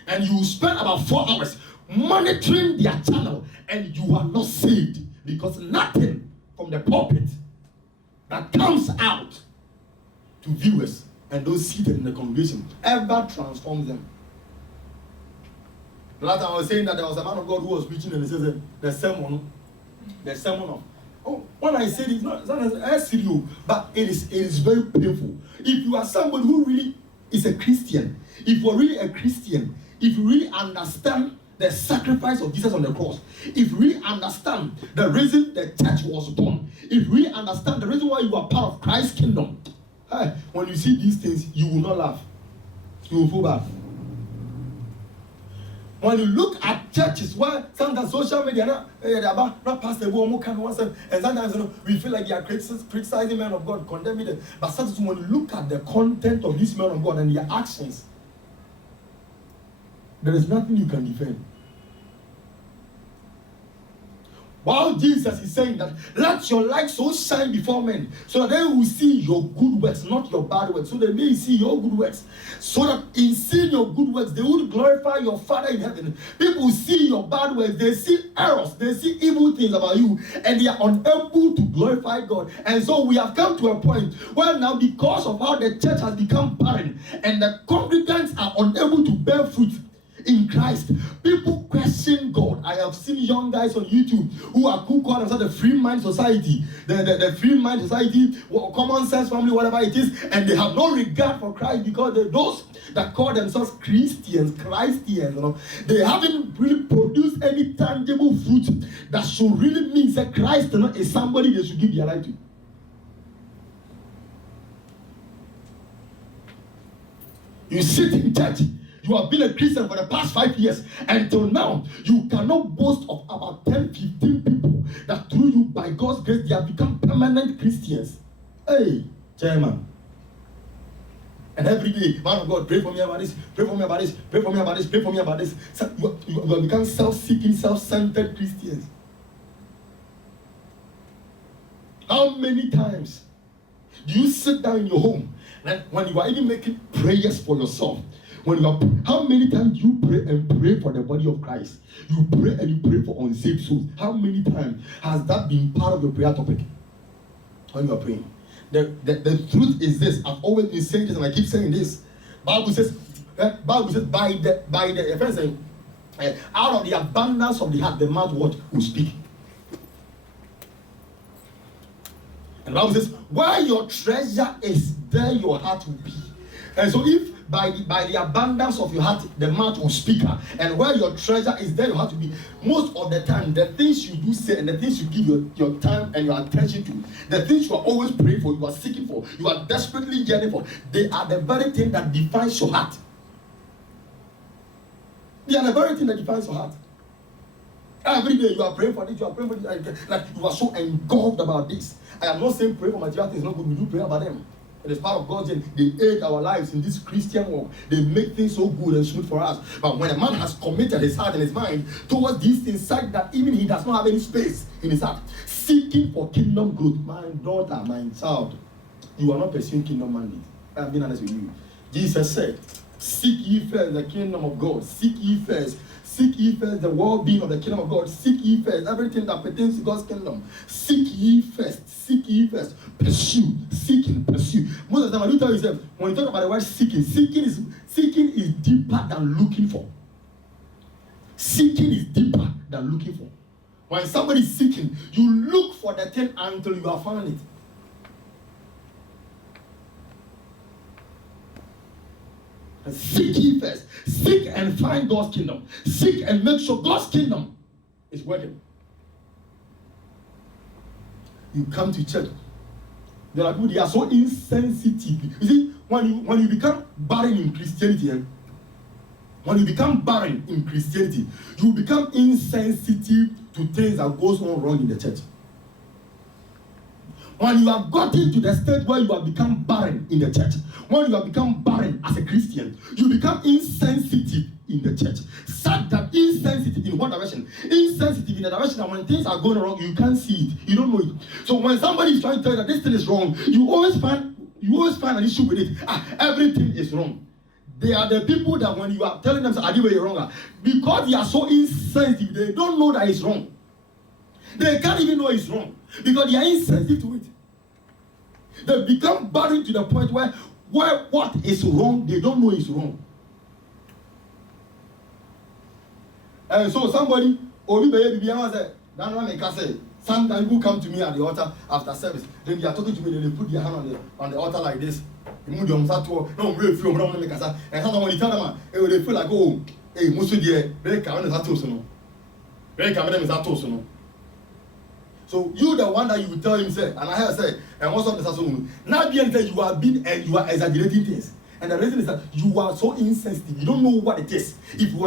And you spend about 4 hours monitoring their channel, and you are not saved because nothing from the pulpit that comes out to viewers and those seated in the congregation ever transforms them. The last time I was saying that there was a man of God who was preaching and he says the sermon of. Oh, when I say it's not serious, but it is very painful. If you are somebody who really is a Christian, if you are really a Christian, if you really understand the sacrifice of Jesus on the cross, if you really understand the reason the church was born, if you really understand the reason why you are part of Christ's kingdom, when you see these things, you will not laugh. You will feel bad. When you look at churches where sometimes social media not pass the word, and sometimes we feel like they are criticizing men of God, condemning them. But sometimes when you look at the content of these men of God and their actions, there is nothing you can defend. While Jesus is saying that, let your light so shine before men, so that they will see your good works, not your bad works, so they may see your good works, so that in seeing your good works, they would glorify your Father in heaven. People see your bad works, they see errors, they see evil things about you, and they are unable to glorify God. And so we have come to a point where now, because of how the church has become barren, and the congregants are unable to bear fruit in Christ, people question God. I have seen young guys on YouTube who call themselves the Free Mind Society, the Free Mind Society, Common Sense Family, whatever it is, and they have no regard for Christ, because those that call themselves Christians, they haven't really produced any tangible fruit that should really mean that Christ is somebody they should give their life to. You sit in church. You have been a Christian for the past 5 years. Until now, you cannot boast of about 10, 15 people that through you, by God's grace, they have become permanent Christians. Hey, chairman. And every day, man of God, pray for me about this, pray for me about this, pray for me about this, pray for me about this. So you have become self-seeking, self-centered Christians. How many times do you sit down in your home and when you are even making prayers for yourself? How many times do you pray and pray for the body of Christ? You pray and you pray for unsaved souls. How many times has that been part of your prayer topic when you are praying? The truth is this. I've always been saying this and I keep saying this. Bible says by the friends saying, out of the abundance of the heart, the mouth will speak. And the Bible says, where your treasure is, there your heart will be. And so if by the abundance of your heart, the mouth will speak, and where your treasure is, there your heart will be. Most of the time, the things you do say and the things you give your time and your attention to, the things you are always praying for, you are seeking for, you are desperately yearning for, they are the very thing that defines your heart. They are the very thing that defines your heart. Every day you are praying for this, you are praying for this, like you are so engulfed about this. I am not saying pray for material things, not good. We do pray about them. It is part of God's end. They aid our lives in this Christian walk. They make things so good and smooth for us. But when a man has committed his heart and his mind towards these things, such that even he does not have any space in his heart, seeking for kingdom growth, my daughter, my child, you are not pursuing kingdom mandate. I'm being honest with you. Jesus said, seek ye first the kingdom of God. Seek ye first the well-being of the kingdom of God. Seek ye first everything that pertains to God's kingdom. Seek ye first. Pursue. Seeking, pursue. Most of the time, I do tell you, when you talk about the word seeking is deeper than looking for. Seeking is deeper than looking for. When somebody is seeking, you look for the thing until you have found it. Seek ye first. Seek and find God's kingdom. Seek and make sure God's kingdom is working. You come to church. There are people, they are so insensitive. You see, when you become barren in Christianity, you become insensitive to things that goes on wrong in the church. When you have gotten to the stage where you have become barren in the church, when you have become barren as a Christian, you become insensitive in the church. Such that insensitive in what direction? Insensitive in the direction that when things are going wrong, you can't see it. You don't know it. So when somebody is trying to tell you that this thing is wrong, you always find an issue with it. Everything is wrong. They are the people that when you are telling them, I you're wrong, because they are so insensitive, they don't know that it's wrong. They can't even know it's wrong because they are insensitive to it. They become barren to the point where what is wrong, they don't know it's wrong. And so somebody, Obi Baby Biama said, sometimes people come to me at the altar after service. Then they are talking to me, then they put their hand on the altar like this. No, really feel and sometimes when you tell them, they feel like, oh, hey, Musu dear, they come in that toast. They come in that toast. So you the one that you will tell him, say, and I have said, and what's up this afternoon? Now being said you are being and you are exaggerating things. And the reason is that you are so insensitive. You don't know what it is. If you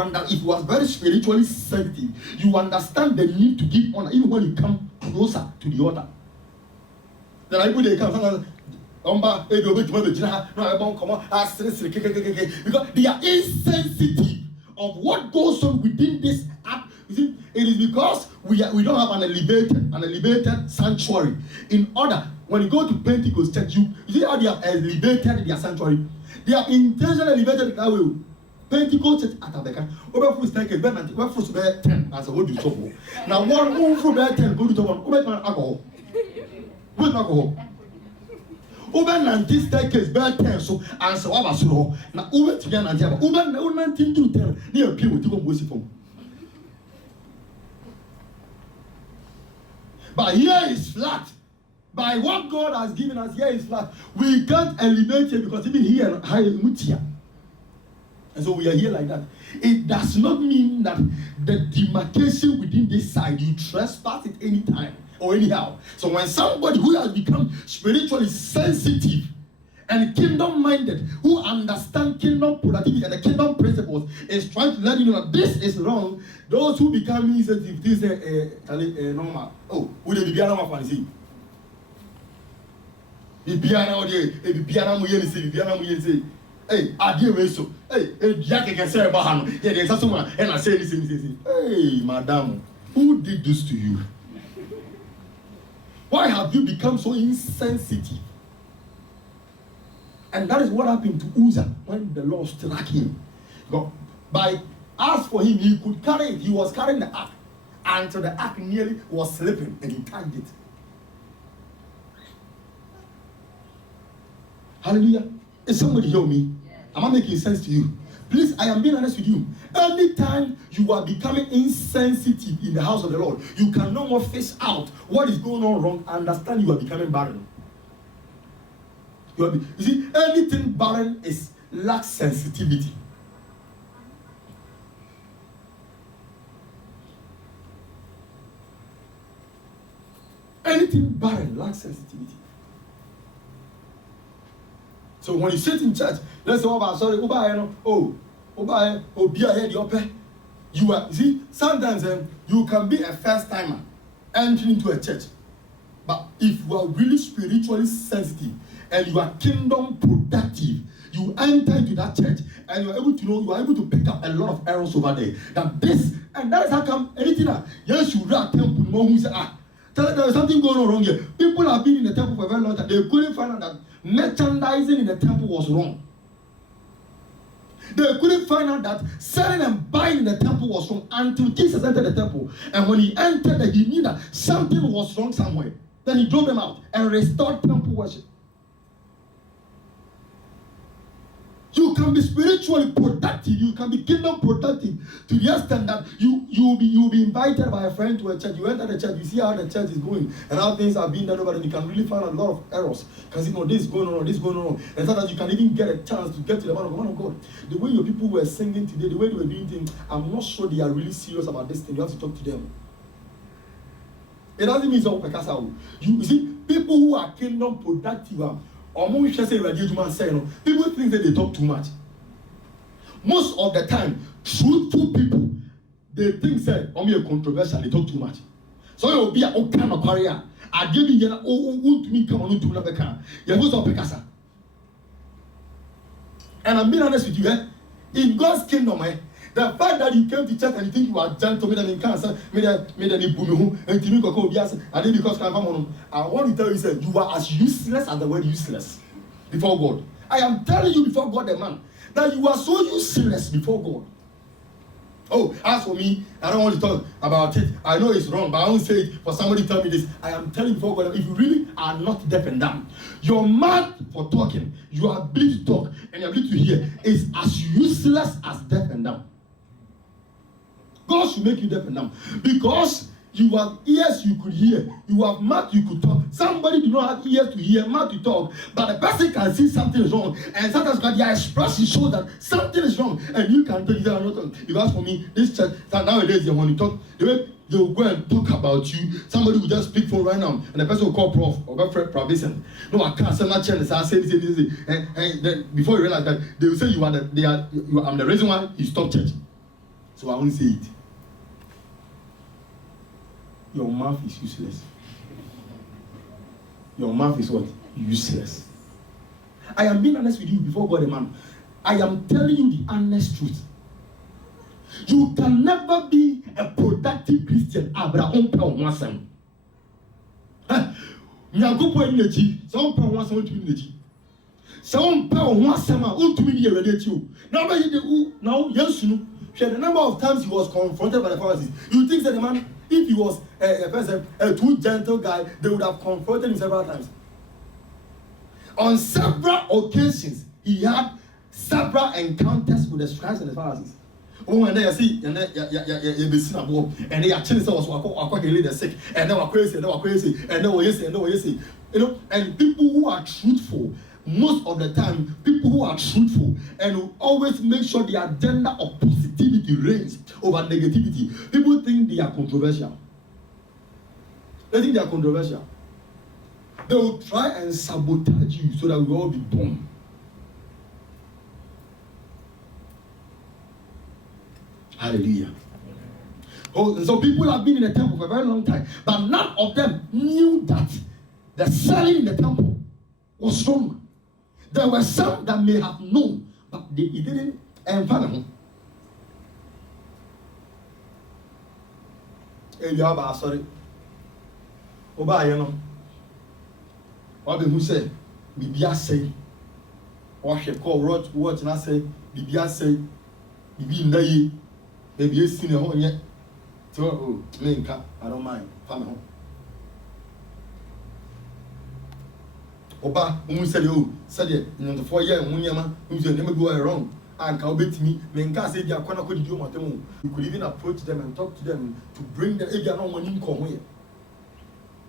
are very spiritually sensitive, you understand the need to give honor even when you come closer to the altar. There are people they come because they are insensitive of what goes on within this act. You see, it is because we don't have an elevated sanctuary. In order, when you go to Pentecost church, you see how they have elevated their sanctuary. They are intentionally elevated that way. Pentecost church at Abeka. Over full staircase, but not first bear 10 as a word you talk. Now one move from bear 10 go to one. Over alcohol. With alcohol. Over 19 staircase bear 10 so and so I was so. Now over to get Nigeria. Over 19 to 10. Near people to go worship from. But here is flat. By what God has given us, here is flat. We can't elevate it because even here, high mutia. And so we are here like that. It does not mean that the demarcation within this side, you trespass it anytime or anyhow. So when somebody who has become spiritually sensitive and kingdom-minded, who understand kingdom productivity and the kingdom principles, is trying to let you know that this is wrong, those who become insensitive, this is normal. Oh, would they be normal fancy? Bibiana ode bibiana mu yeni say bibiana mu yeni say hey ade we so hey dia keke say ba ha no ye dey saso ma e na say ni say hey madam, who did this to you? Why have you become so insensitive? And that is what happened to Uzzah when the Lord struck him. God, by ask for him, he could carry it. He was carrying the ark until the ark nearly was slipping and he tagged it. Hallelujah. Is somebody hear me? Yes. Am I making sense to you? Please, I am being honest with you. Anytime you are becoming insensitive in the house of the Lord, you can no more fish out what is going on wrong. Understand you are becoming barren. You see, anything barren lacks sensitivity. Anything barren lacks sensitivity. So when you sit in church, let's say, you see, sometimes you can be a first timer entering into a church. But if you are really spiritually sensitive and you are kingdom productive, you enter into that church and you are able to know, you are able to pick up a lot of errors over there. That is how come anything yes, you read temple, no who say, there is something going on wrong here. People have been in the temple for a very long time. They couldn't find out that merchandising in the temple was wrong. They couldn't find out that selling and buying in the temple was wrong until Jesus entered the temple. And when he entered, he knew that something was wrong somewhere. Then he drove them out and restored temple worship. You can be spiritually productive. You can be kingdom productive to the extent that you will be invited by a friend to a church. You enter the church, you see how the church is going and how things are being done over, and you can really find a lot of errors. Because you know this is going on, this is going on, and so that you can even get a chance to get to the man of God. The way your people were singing today, the way they were doing things, I'm not sure they are really serious about this thing. You have to talk to them. It doesn't mean so because you see people who are kingdom productive. People think that they talk too much. Most of the time, truthful people, they think that are controversial, they talk too much. So you'll be a kind of career. I give you to me come on to another car. You have to Picasa. And I'm being honest with you, in God's kingdom, the fact that you came to church and you think you are gentlemen and in cancer, made a boom and Timmy Coco Bias, and then because I want to tell you, sir, you are as useless as the word useless before God. I am telling you before God, the man, that you are so useless before God. Oh, as for me, I don't want to talk about it. I know it's wrong, but I won't say it for somebody to tell me this. I am telling you before God, if you really are not deaf and dumb, your mouth for talking, your ability to talk, and your ability to hear is as useless as deaf and dumb. God should make you deaf and dumb. Because you have ears you could hear, you have mouth you could talk. Somebody do not have ears to hear, mouth to talk, but the person can see something is wrong, and sometimes their expression shows that something is wrong, and you can tell that. Because for me, this church nowadays, when you talk, the way they will go and talk about you, somebody will just speak for right now, and the person will call prof or probation. No, I can't say my channel. I say this, and then before you realize that, they will say you are I'm the reason why you stopped church. So I won't say it. Your mouth is useless. Your mouth is what? Useless. I am being honest with you before God, man. I am telling you the honest truth. You can never be a productive Christian. Abraham Pewasam. Nyagopo energy. Some Pewasam to energy. Some Pewasama ultimately ready to. Now, yes, you know. The number of times he was confronted by the Pharisees. You think that the man, if he was a too gentle guy, they would have confronted him several times. On several occasions, he had several encounters with the scribes and the Pharisees. Oh, and they see, and they are chilling, so the sick, and they were crazy, and they were crazy, and they were yes, and they were yes. You know, and people who are truthful, most of the time, people who are truthful and who always make sure the agenda of positivity reigns over negativity. People think they are controversial. They think they are controversial. They will try and sabotage you so that we all be bombed. Hallelujah. Oh, and so people have been in the temple for a very long time, but none of them knew that the selling in the temple was wrong. There were some that may have known, but it didn't environ. Sorry. Oba, you know. What the who say? Bibia say. Or she call watch and I say, Bibia say, Bibi in the ye. Baby, you seen a home yet. So, I don't mind. Family home. Oba, who said you said it in the 4 years, who's never go wrong. And can obey me. Menka said, you are going to do what you could even approach them and talk to them to bring them if they are not wanting to come here.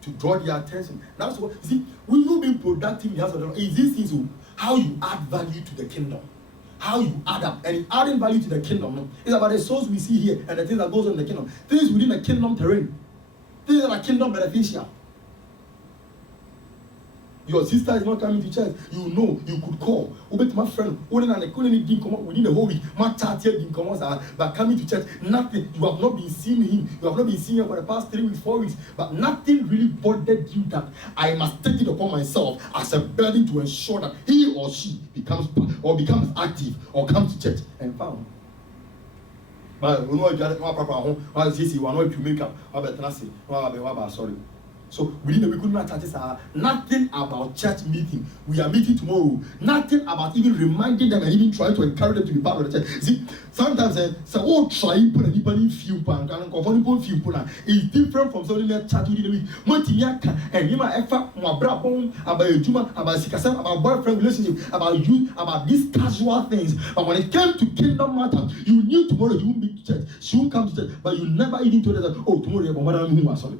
To draw their attention. That's what, see, when you be productive in the house of the Lord, is this is how you add value to the kingdom. How you add up. And adding value to the kingdom, no? It's about the souls we see here and the things that goes on in the kingdom. Things within the kingdom terrain. Things that are kingdom beneficial. Your sister is not coming to church. You know, you could call. Obey to my friend. Only and couldn't didn't come up within the whole week. My chat here didn't come out, but coming to church, nothing. You have not been seeing him. You have not been seeing him for the past 3 weeks, 4 weeks. But nothing really bothered you that I must take it upon myself as a burden to ensure that he or she becomes active or comes to church and found. But we know you are not proper home. Why is you are not to make up? Sorry. So within the week, churches are nothing about church meeting. We are meeting tomorrow. Nothing about even reminding them and even trying to encourage them to be part of the church. See, sometimes try put anybody few pound is different from something that church within the week. Montiaka and you might effort more about your Juma, about Sikasam, about boyfriend relationship, about you, about these casual things. But when it came to kingdom matter, you knew tomorrow you won't be to church. She won't come to church, but you never even told her that, oh, tomorrow you're going to sorry.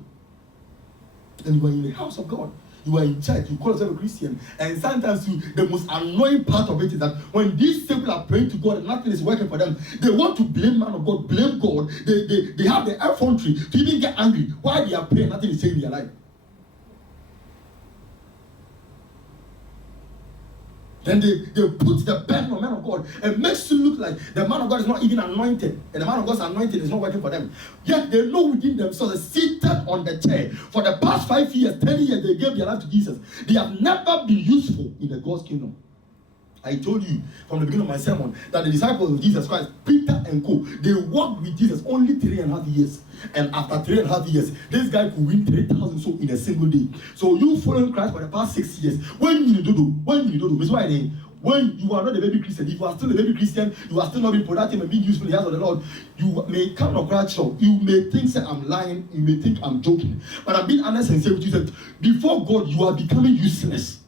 And you are in the house of God. You are in church. You call yourself a Christian. And sometimes the most annoying part of it is that when these people are praying to God and nothing is working for them, they want to blame man of God, blame God. They have the effrontery to even get angry. Why they are praying, nothing is saying in their life. Then they put the burden on man of God and makes it look like the man of God is not even anointed. And the man of God's anointed is not working for them. Yet they know within themselves, seated on the chair. For the past 5 years, 10 years, they gave their life to Jesus. They have never been useful in the God's kingdom. I told you from the beginning of my sermon that the disciples of Jesus Christ, Peter and co, they walked with Jesus only 3.5 years. And after 3.5 years, this guy could win 3,000 souls in a single day. So you following Christ for the past 6 years. When you do, that's why when you are not a baby Christian, if you are still a baby Christian, you are still not being productive and being useful in the house of the Lord, you may come across show. You may think that I'm lying, you may think I'm joking. But I'm being honest and say with you that before God, you are becoming useless.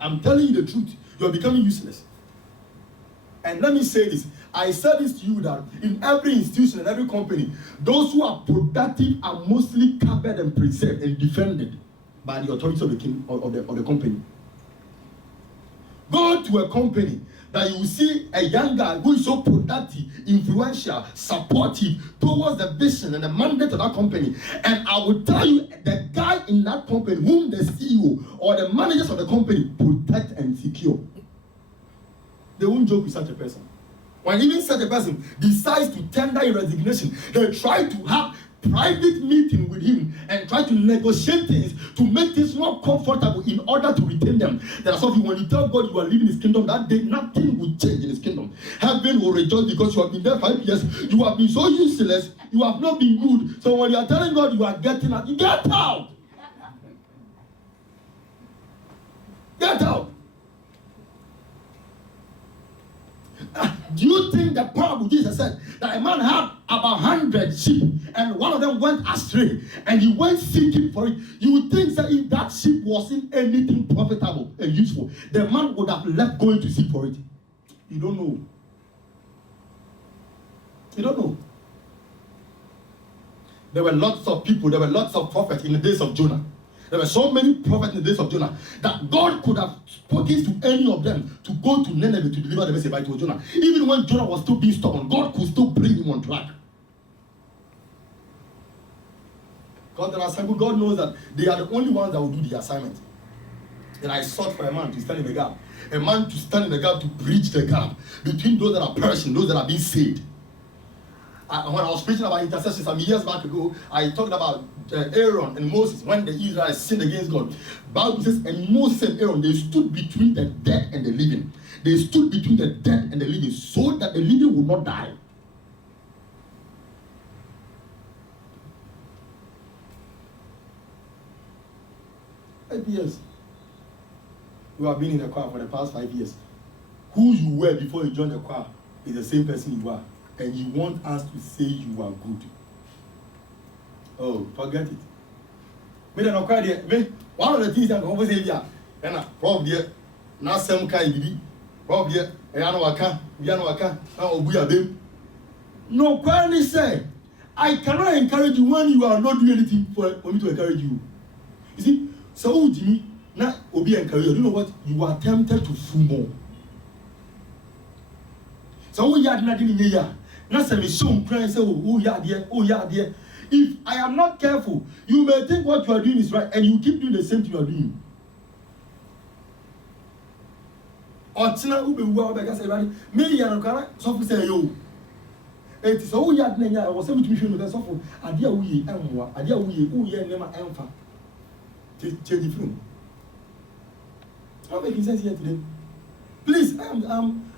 I'm telling you the truth. You are becoming useless. And let me say this. I said this to you that in every institution and every company, those who are productive are mostly covered and preserved and defended by the authorities of the king of the company. Go to a company that you will see a young guy who is so productive, influential, supportive towards the vision and the mandate of that company. And I will tell you, the guy in that company, whom the CEO or the managers of the company protect and secure, they won't joke with such a person. When even such a person decides to tender a resignation, they try to have private meeting with him and try to negotiate things to make things more comfortable in order to retain them. There are some people, when you tell God you are leaving his kingdom, that day nothing will change in his kingdom. Heaven will rejoice because you have been there 5 years. You have been so useless. You have not been good. So when you are telling God you are getting out, you get out. Get out. Do you think the parable Jesus said that a man had about 100 sheep and one of them went astray and he went seeking for it? You would think that if that sheep wasn't anything profitable and useful, the man would have left going to seek for it. You don't know. You don't know. There were lots of people, there were lots of prophets in the days of Jonah. There were so many prophets in the days of Jonah that God could have spoken to any of them to go to Nineveh to deliver the message by to Jonah. Even when Jonah was still being stubborn, God could still bring him on track. God knows that they are the only ones that will do the assignment. Then I sought for a man to stand in the gap. A man to stand in the gap to bridge the gap between those that are perishing, those that are being saved. When I was preaching about intercession some years back ago, I talked about Aaron and Moses when the Israelites sinned against God. Bible says, and Moses and Aaron, they stood between the dead and the living. They stood between the dead and the living so that the living would not die. Years. You have been in the choir for the past 5 years. Who you were before you joined the choir is the same person you are. And you want us to say you are good. Oh, forget it. One of the things that I'm always saying here, and probably not some kind of probably no, quietly say, I cannot encourage you when you are not doing anything for me to encourage you. You see, so Jimmy, now Obi encourage you. You know what? You are tempted to fool more. So we are not in here. Not say me show crying say oh yeah dear. If I am not careful, you may think what you are doing is right and you keep doing the same thing you are doing. Otina ube uwa obeka say right me ya no kara so for say yo. It is oh yeah na I was able to be no so for ade a wuye enwa ade a wuye nema emfa. Change the film. How making sense here today? Please,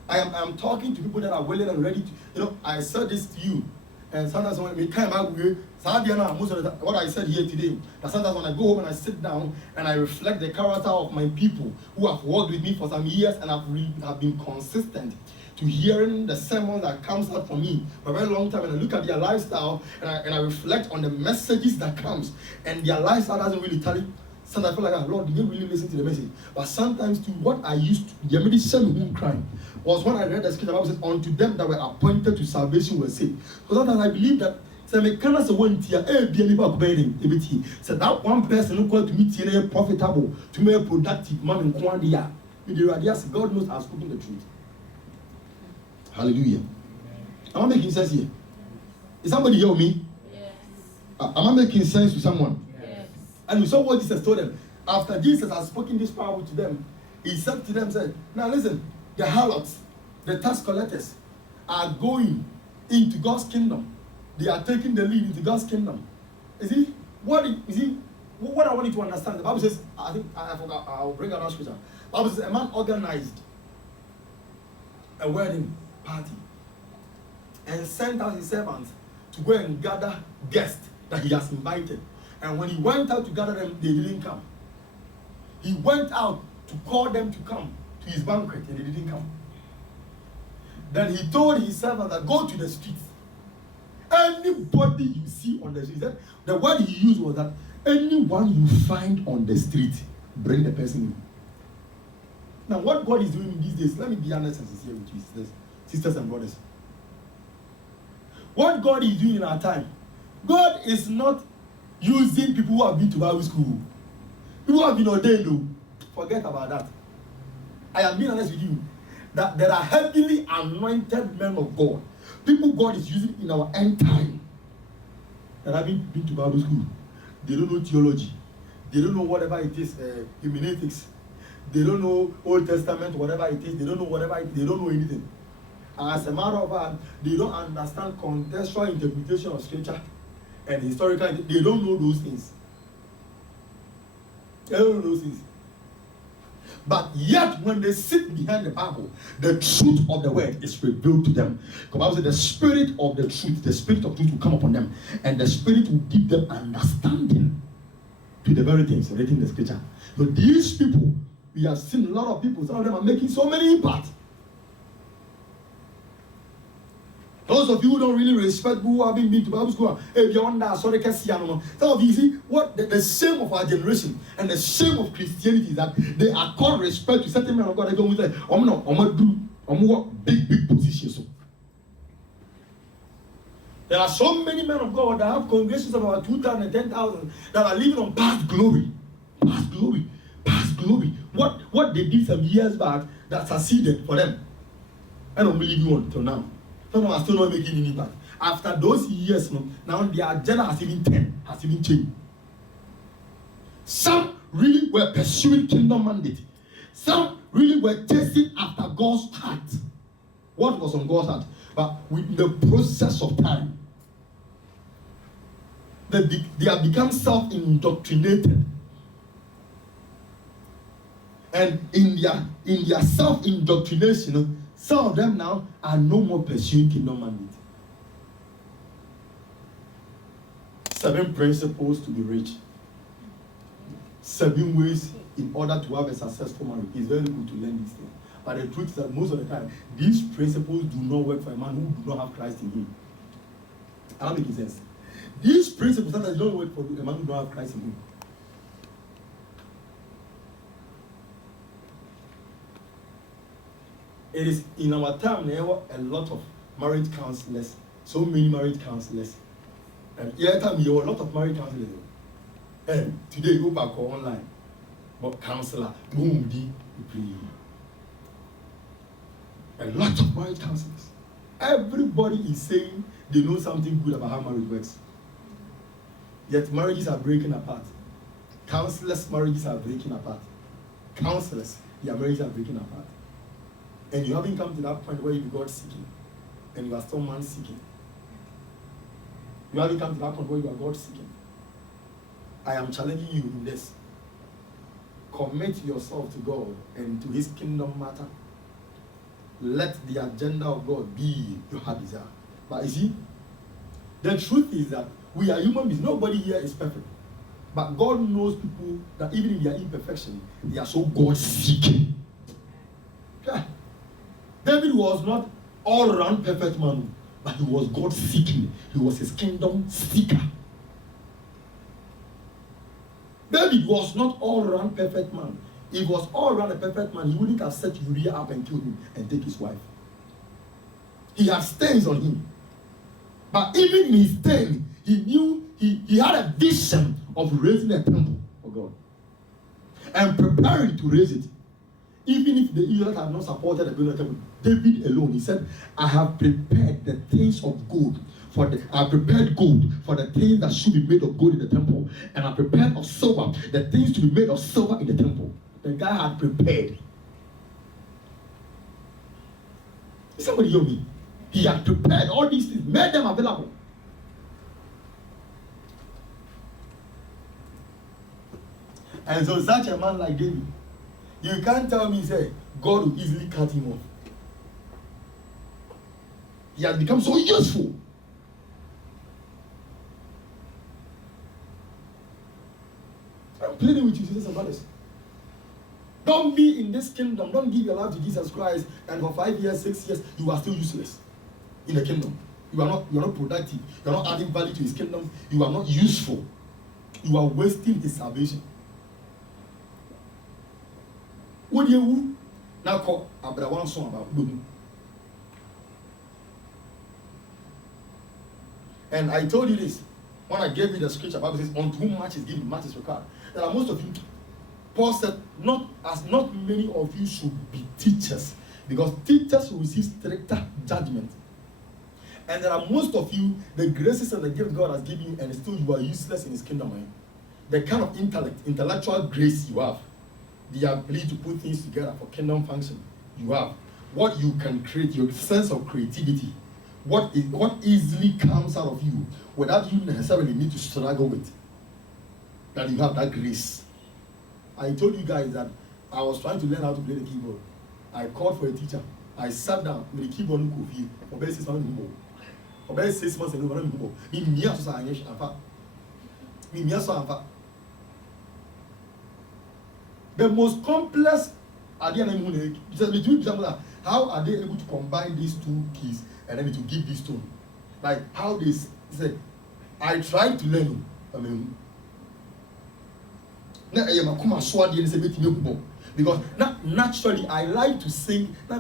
I am talking to people that are willing and ready to, I said this to you. And sometimes when we come back with most of what I said here today, that sometimes when I go home and I sit down and I reflect the character of my people who have worked with me for some years and have been consistent to hearing the sermon that comes out from me for a very long time, and I look at their lifestyle and I reflect on the messages that comes, and their lifestyle doesn't really tell it. Sometimes I feel like, Lord, did you really listen to the message? But sometimes to what I used to, the medicine crying was when I read the scripture, the Bible says, unto them that were appointed to salvation were saved. So sometimes I believe that so that one person who called to me profitable, to me productive, man in Kwandia. God knows I've spoken the truth. Hallelujah. Am I making sense here? Is somebody hear me? Yes. Am I making sense to someone? Yes. And we saw what Jesus told them. After Jesus had spoken this parable to them, he said to them, said, now listen, the harlots, the tax collectors are going into God's kingdom. They are taking the lead into God's kingdom. What I want you to understand, the Bible says, I think I forgot, I'll bring out that scripture. The Bible says a man organized a wedding party and sent out his servants to go and gather guests that he has invited. And when he went out to gather them, they didn't come. He went out to call them to come to his banquet, and they didn't come. Then he told his servant that go to the streets. Anybody you see on the street, the word he used was that anyone you find on the street, bring the person in. Now, what God is doing in these days, let me be honest and sincere with you, sisters and brothers. what God is doing in our time, God is not using people who have been to Bible school. People who have been ordained, though. Forget about that. I am being honest with you. That there are heavily anointed men of God. People God is using in our end time. That haven't been to Bible school. They don't know theology. They don't know whatever it is, hermeneutics. They don't know Old Testament, whatever it is. They don't know whatever it is. They don't know anything. As a matter of fact, they don't understand contextual interpretation of scripture and historical. They don't know those things. They don't know those things. But yet, when they sit behind the Bible, the truth of the word is revealed to them. The Bible says the spirit of the spirit of truth will come upon them, and the spirit will give them understanding to the very things written in the scripture. So these people, we have seen a lot of people, some of them are making so many impacts. Those of you who don't really respect who haven't been to Bible school, if you're under sorry, some of you see what the shame of our generation and the shame of Christianity is that they accord respect to certain men of God. They don't say, I'm big positions. There are so many men of God that have congregations of about 2,000 and 10,000 that are living on past glory. Past glory. Past glory. What they did some years back that succeeded for them. I don't believe you until now. Some are still not making any impact. After those years, now their agenda has even changed. Some really were pursuing kingdom mandate. Some really were chasing after God's heart. What was on God's heart? But with the process of time, they have become self-indoctrinated. And in their self-indoctrination, some of them now are no more pursuing kingdom mandate. 7 principles to be rich. 7 ways in order to have a successful marriage. It's very good to learn these things. But the truth is that most of the time, these principles do not work for a man who do not have Christ in him. I'm not making sense. These principles sometimes don't work for a man who do not have Christ in him. It is in our time now a lot of marriage counselors, so many marriage counselors. And here time you have a lot of marriage counselors. And today you go back online, but counselor, boom, a lot of marriage counselors. Everybody is saying they know something good about how marriage works. Yet marriages are breaking apart. Counselors' marriages are breaking apart. Counselors, their marriages are breaking apart. And you haven't come to that point where you be God seeking, and you are still man seeking. You haven't come to that point where you are God seeking. I am challenging you in this. Commit yourself to God and to His kingdom matter. Let the agenda of God be your heart desire. But you see, the truth is that we are human beings. Nobody here is perfect. But God knows people that even in their imperfection, they are so God seeking. Yeah. David was not all-round perfect man, but he was God seeking. He was his kingdom seeker. David was not all-round perfect man. If he was all-round a perfect man, he wouldn't have set Uriah up and killed him and take his wife. He had stains on him. But even in his stain, he knew he had a vision of raising a temple for God and preparing to raise it. Even if the Israelites had not supported the building of the temple, David alone, he said, I have prepared the things of gold. I prepared gold for the things that should be made of gold in the temple. And I prepared of silver, the things to be made of silver in the temple. The guy had prepared. Somebody hear me? He had prepared all these things, made them available. And so such a man like David, you can't tell me, say, God will easily cut him off. He has become so useful. I'm pleading with you, sisters and brothers. Don't be in this kingdom. Don't give your life to Jesus Christ, and for 5 years, 6 years, you are still useless in the kingdom. You are not productive. You are not adding value to His kingdom. You are not useful. You are wasting His salvation. What do you now call Abraham song about? And I told you this when I gave you the scripture. Bible says, "Unto whom much is given, much is required." There are most of you. Paul said, "Not many of you should be teachers, because teachers will receive stricter judgment." And there are most of you, the graces and the gifts God has given you, and still you are useless in His kingdom. The kind of intellectual grace you have, the ability to put things together for kingdom function you have, what you can create, your sense of creativity, what easily comes out of you without you necessarily need to struggle with, that you have that grace. I told you guys that I was trying to learn how to play the keyboard. I called for a teacher. I sat down with the keyboard in Kofi for about 6 months. For about 6 months ago, the most complex idea, how are they able to combine these two keys and then to give this tone? Like how they said, I tried to learn. I mean, because naturally I like to sing. Now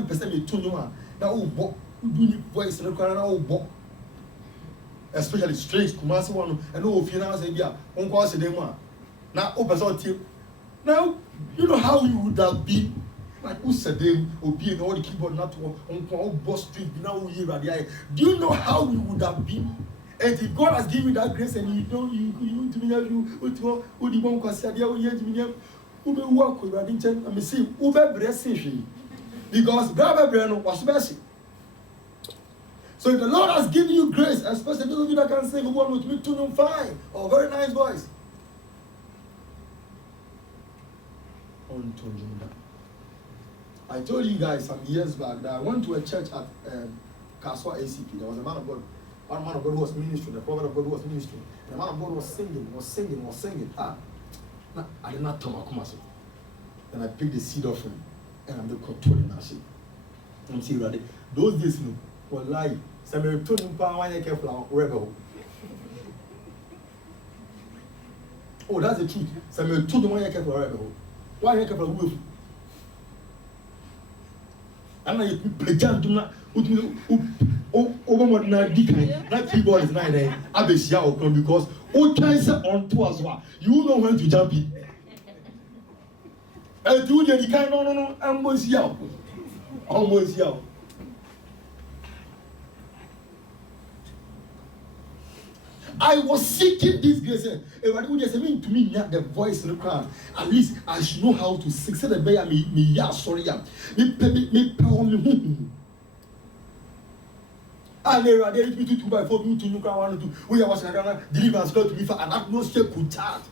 voice especially strange Kumasi one and if you now say now you know how you would have been like who said them or being all the keyboard not on boss street now do you know how we would have been? And if God has given you that grace and you don't you to me you the one consider you work with I mean see because was best. So if the Lord has given you grace, especially those of you that can sing one with me, tune fine or very nice voice. I told you guys some years back that I went to a church at Kaswa ACP. There was a man of God. One man of God who was ministering, the prophet of God who was ministering. The man of God was singing. Now, I did not turn my kumaso. Then I picked the seed offering and I'm the controlling that shit. I'm saying that those days, you know, were lie. Some of you told me, careful, rebel. Oh, that's the truth. Some of you told me, careful, rebel. Why are you careful? Wolf? I'm not a play to over what now decline. That keyboard is not there. I be sure because all kinds of on to as well. You know when to jump it. And do the kind no, almost yell. Almost yell. I was seeking this grace. Everybody would just mean to me the voice in the crowd. At least I should know how to sing. Say the bear me yeah sorry yeah. Me power me. I never did me to 2x4 me to look around to we are watching deliverance God to me for an atmosphere could charge.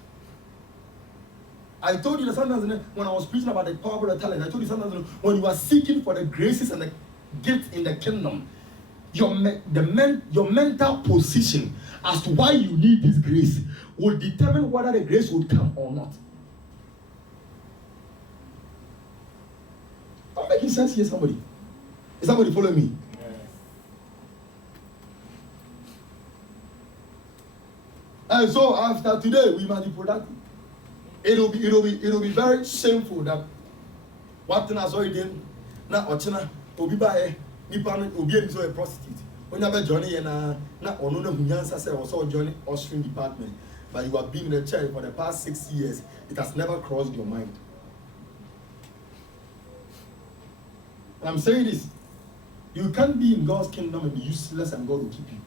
I told you that sometimes when I was preaching about the power of the talent, I told you sometimes when you are seeking for the graces and the gifts in the kingdom, your mental position as to why you need this grace will determine whether the grace would come or not. I'm making sense here, somebody. Is somebody following me? Yes. And so after today, we must be productive. It'll be very shameful that what thing has already done. Now, Ochina, Obi Bae, Nipan, Obi is a prostitute. When you have Johnny and not on who answers also Johnny Austrian department, but you have been in the church for the past 6 years, it has never crossed your mind. And I'm saying this, you can't be in God's kingdom and be useless and God will keep you.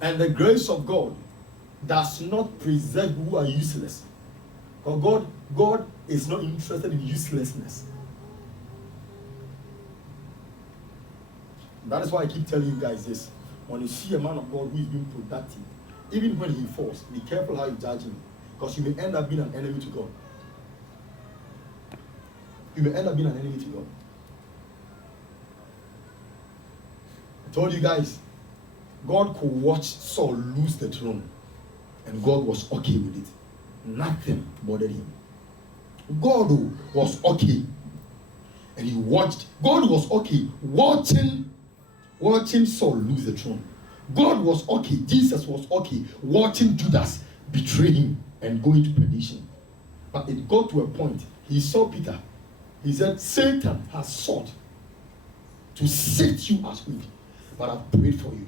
And the grace of God does not preserve who are useless. Because God is not interested in uselessness. That is why I keep telling you guys this. When you see a man of God who is being productive, even when he falls, be careful how you judge him. Because you may end up being an enemy to God. You may end up being an enemy to God. I told you guys, God could watch Saul lose the throne. And God was okay with it. Nothing bothered him. God was okay. And he watched. God was okay watching Saul lose the throne. God was okay. Jesus was okay watching Judas betray him and go into perdition. But it got to a point. He saw Peter. He said, Satan has sought to sift you as wheat. but I've prayed for you.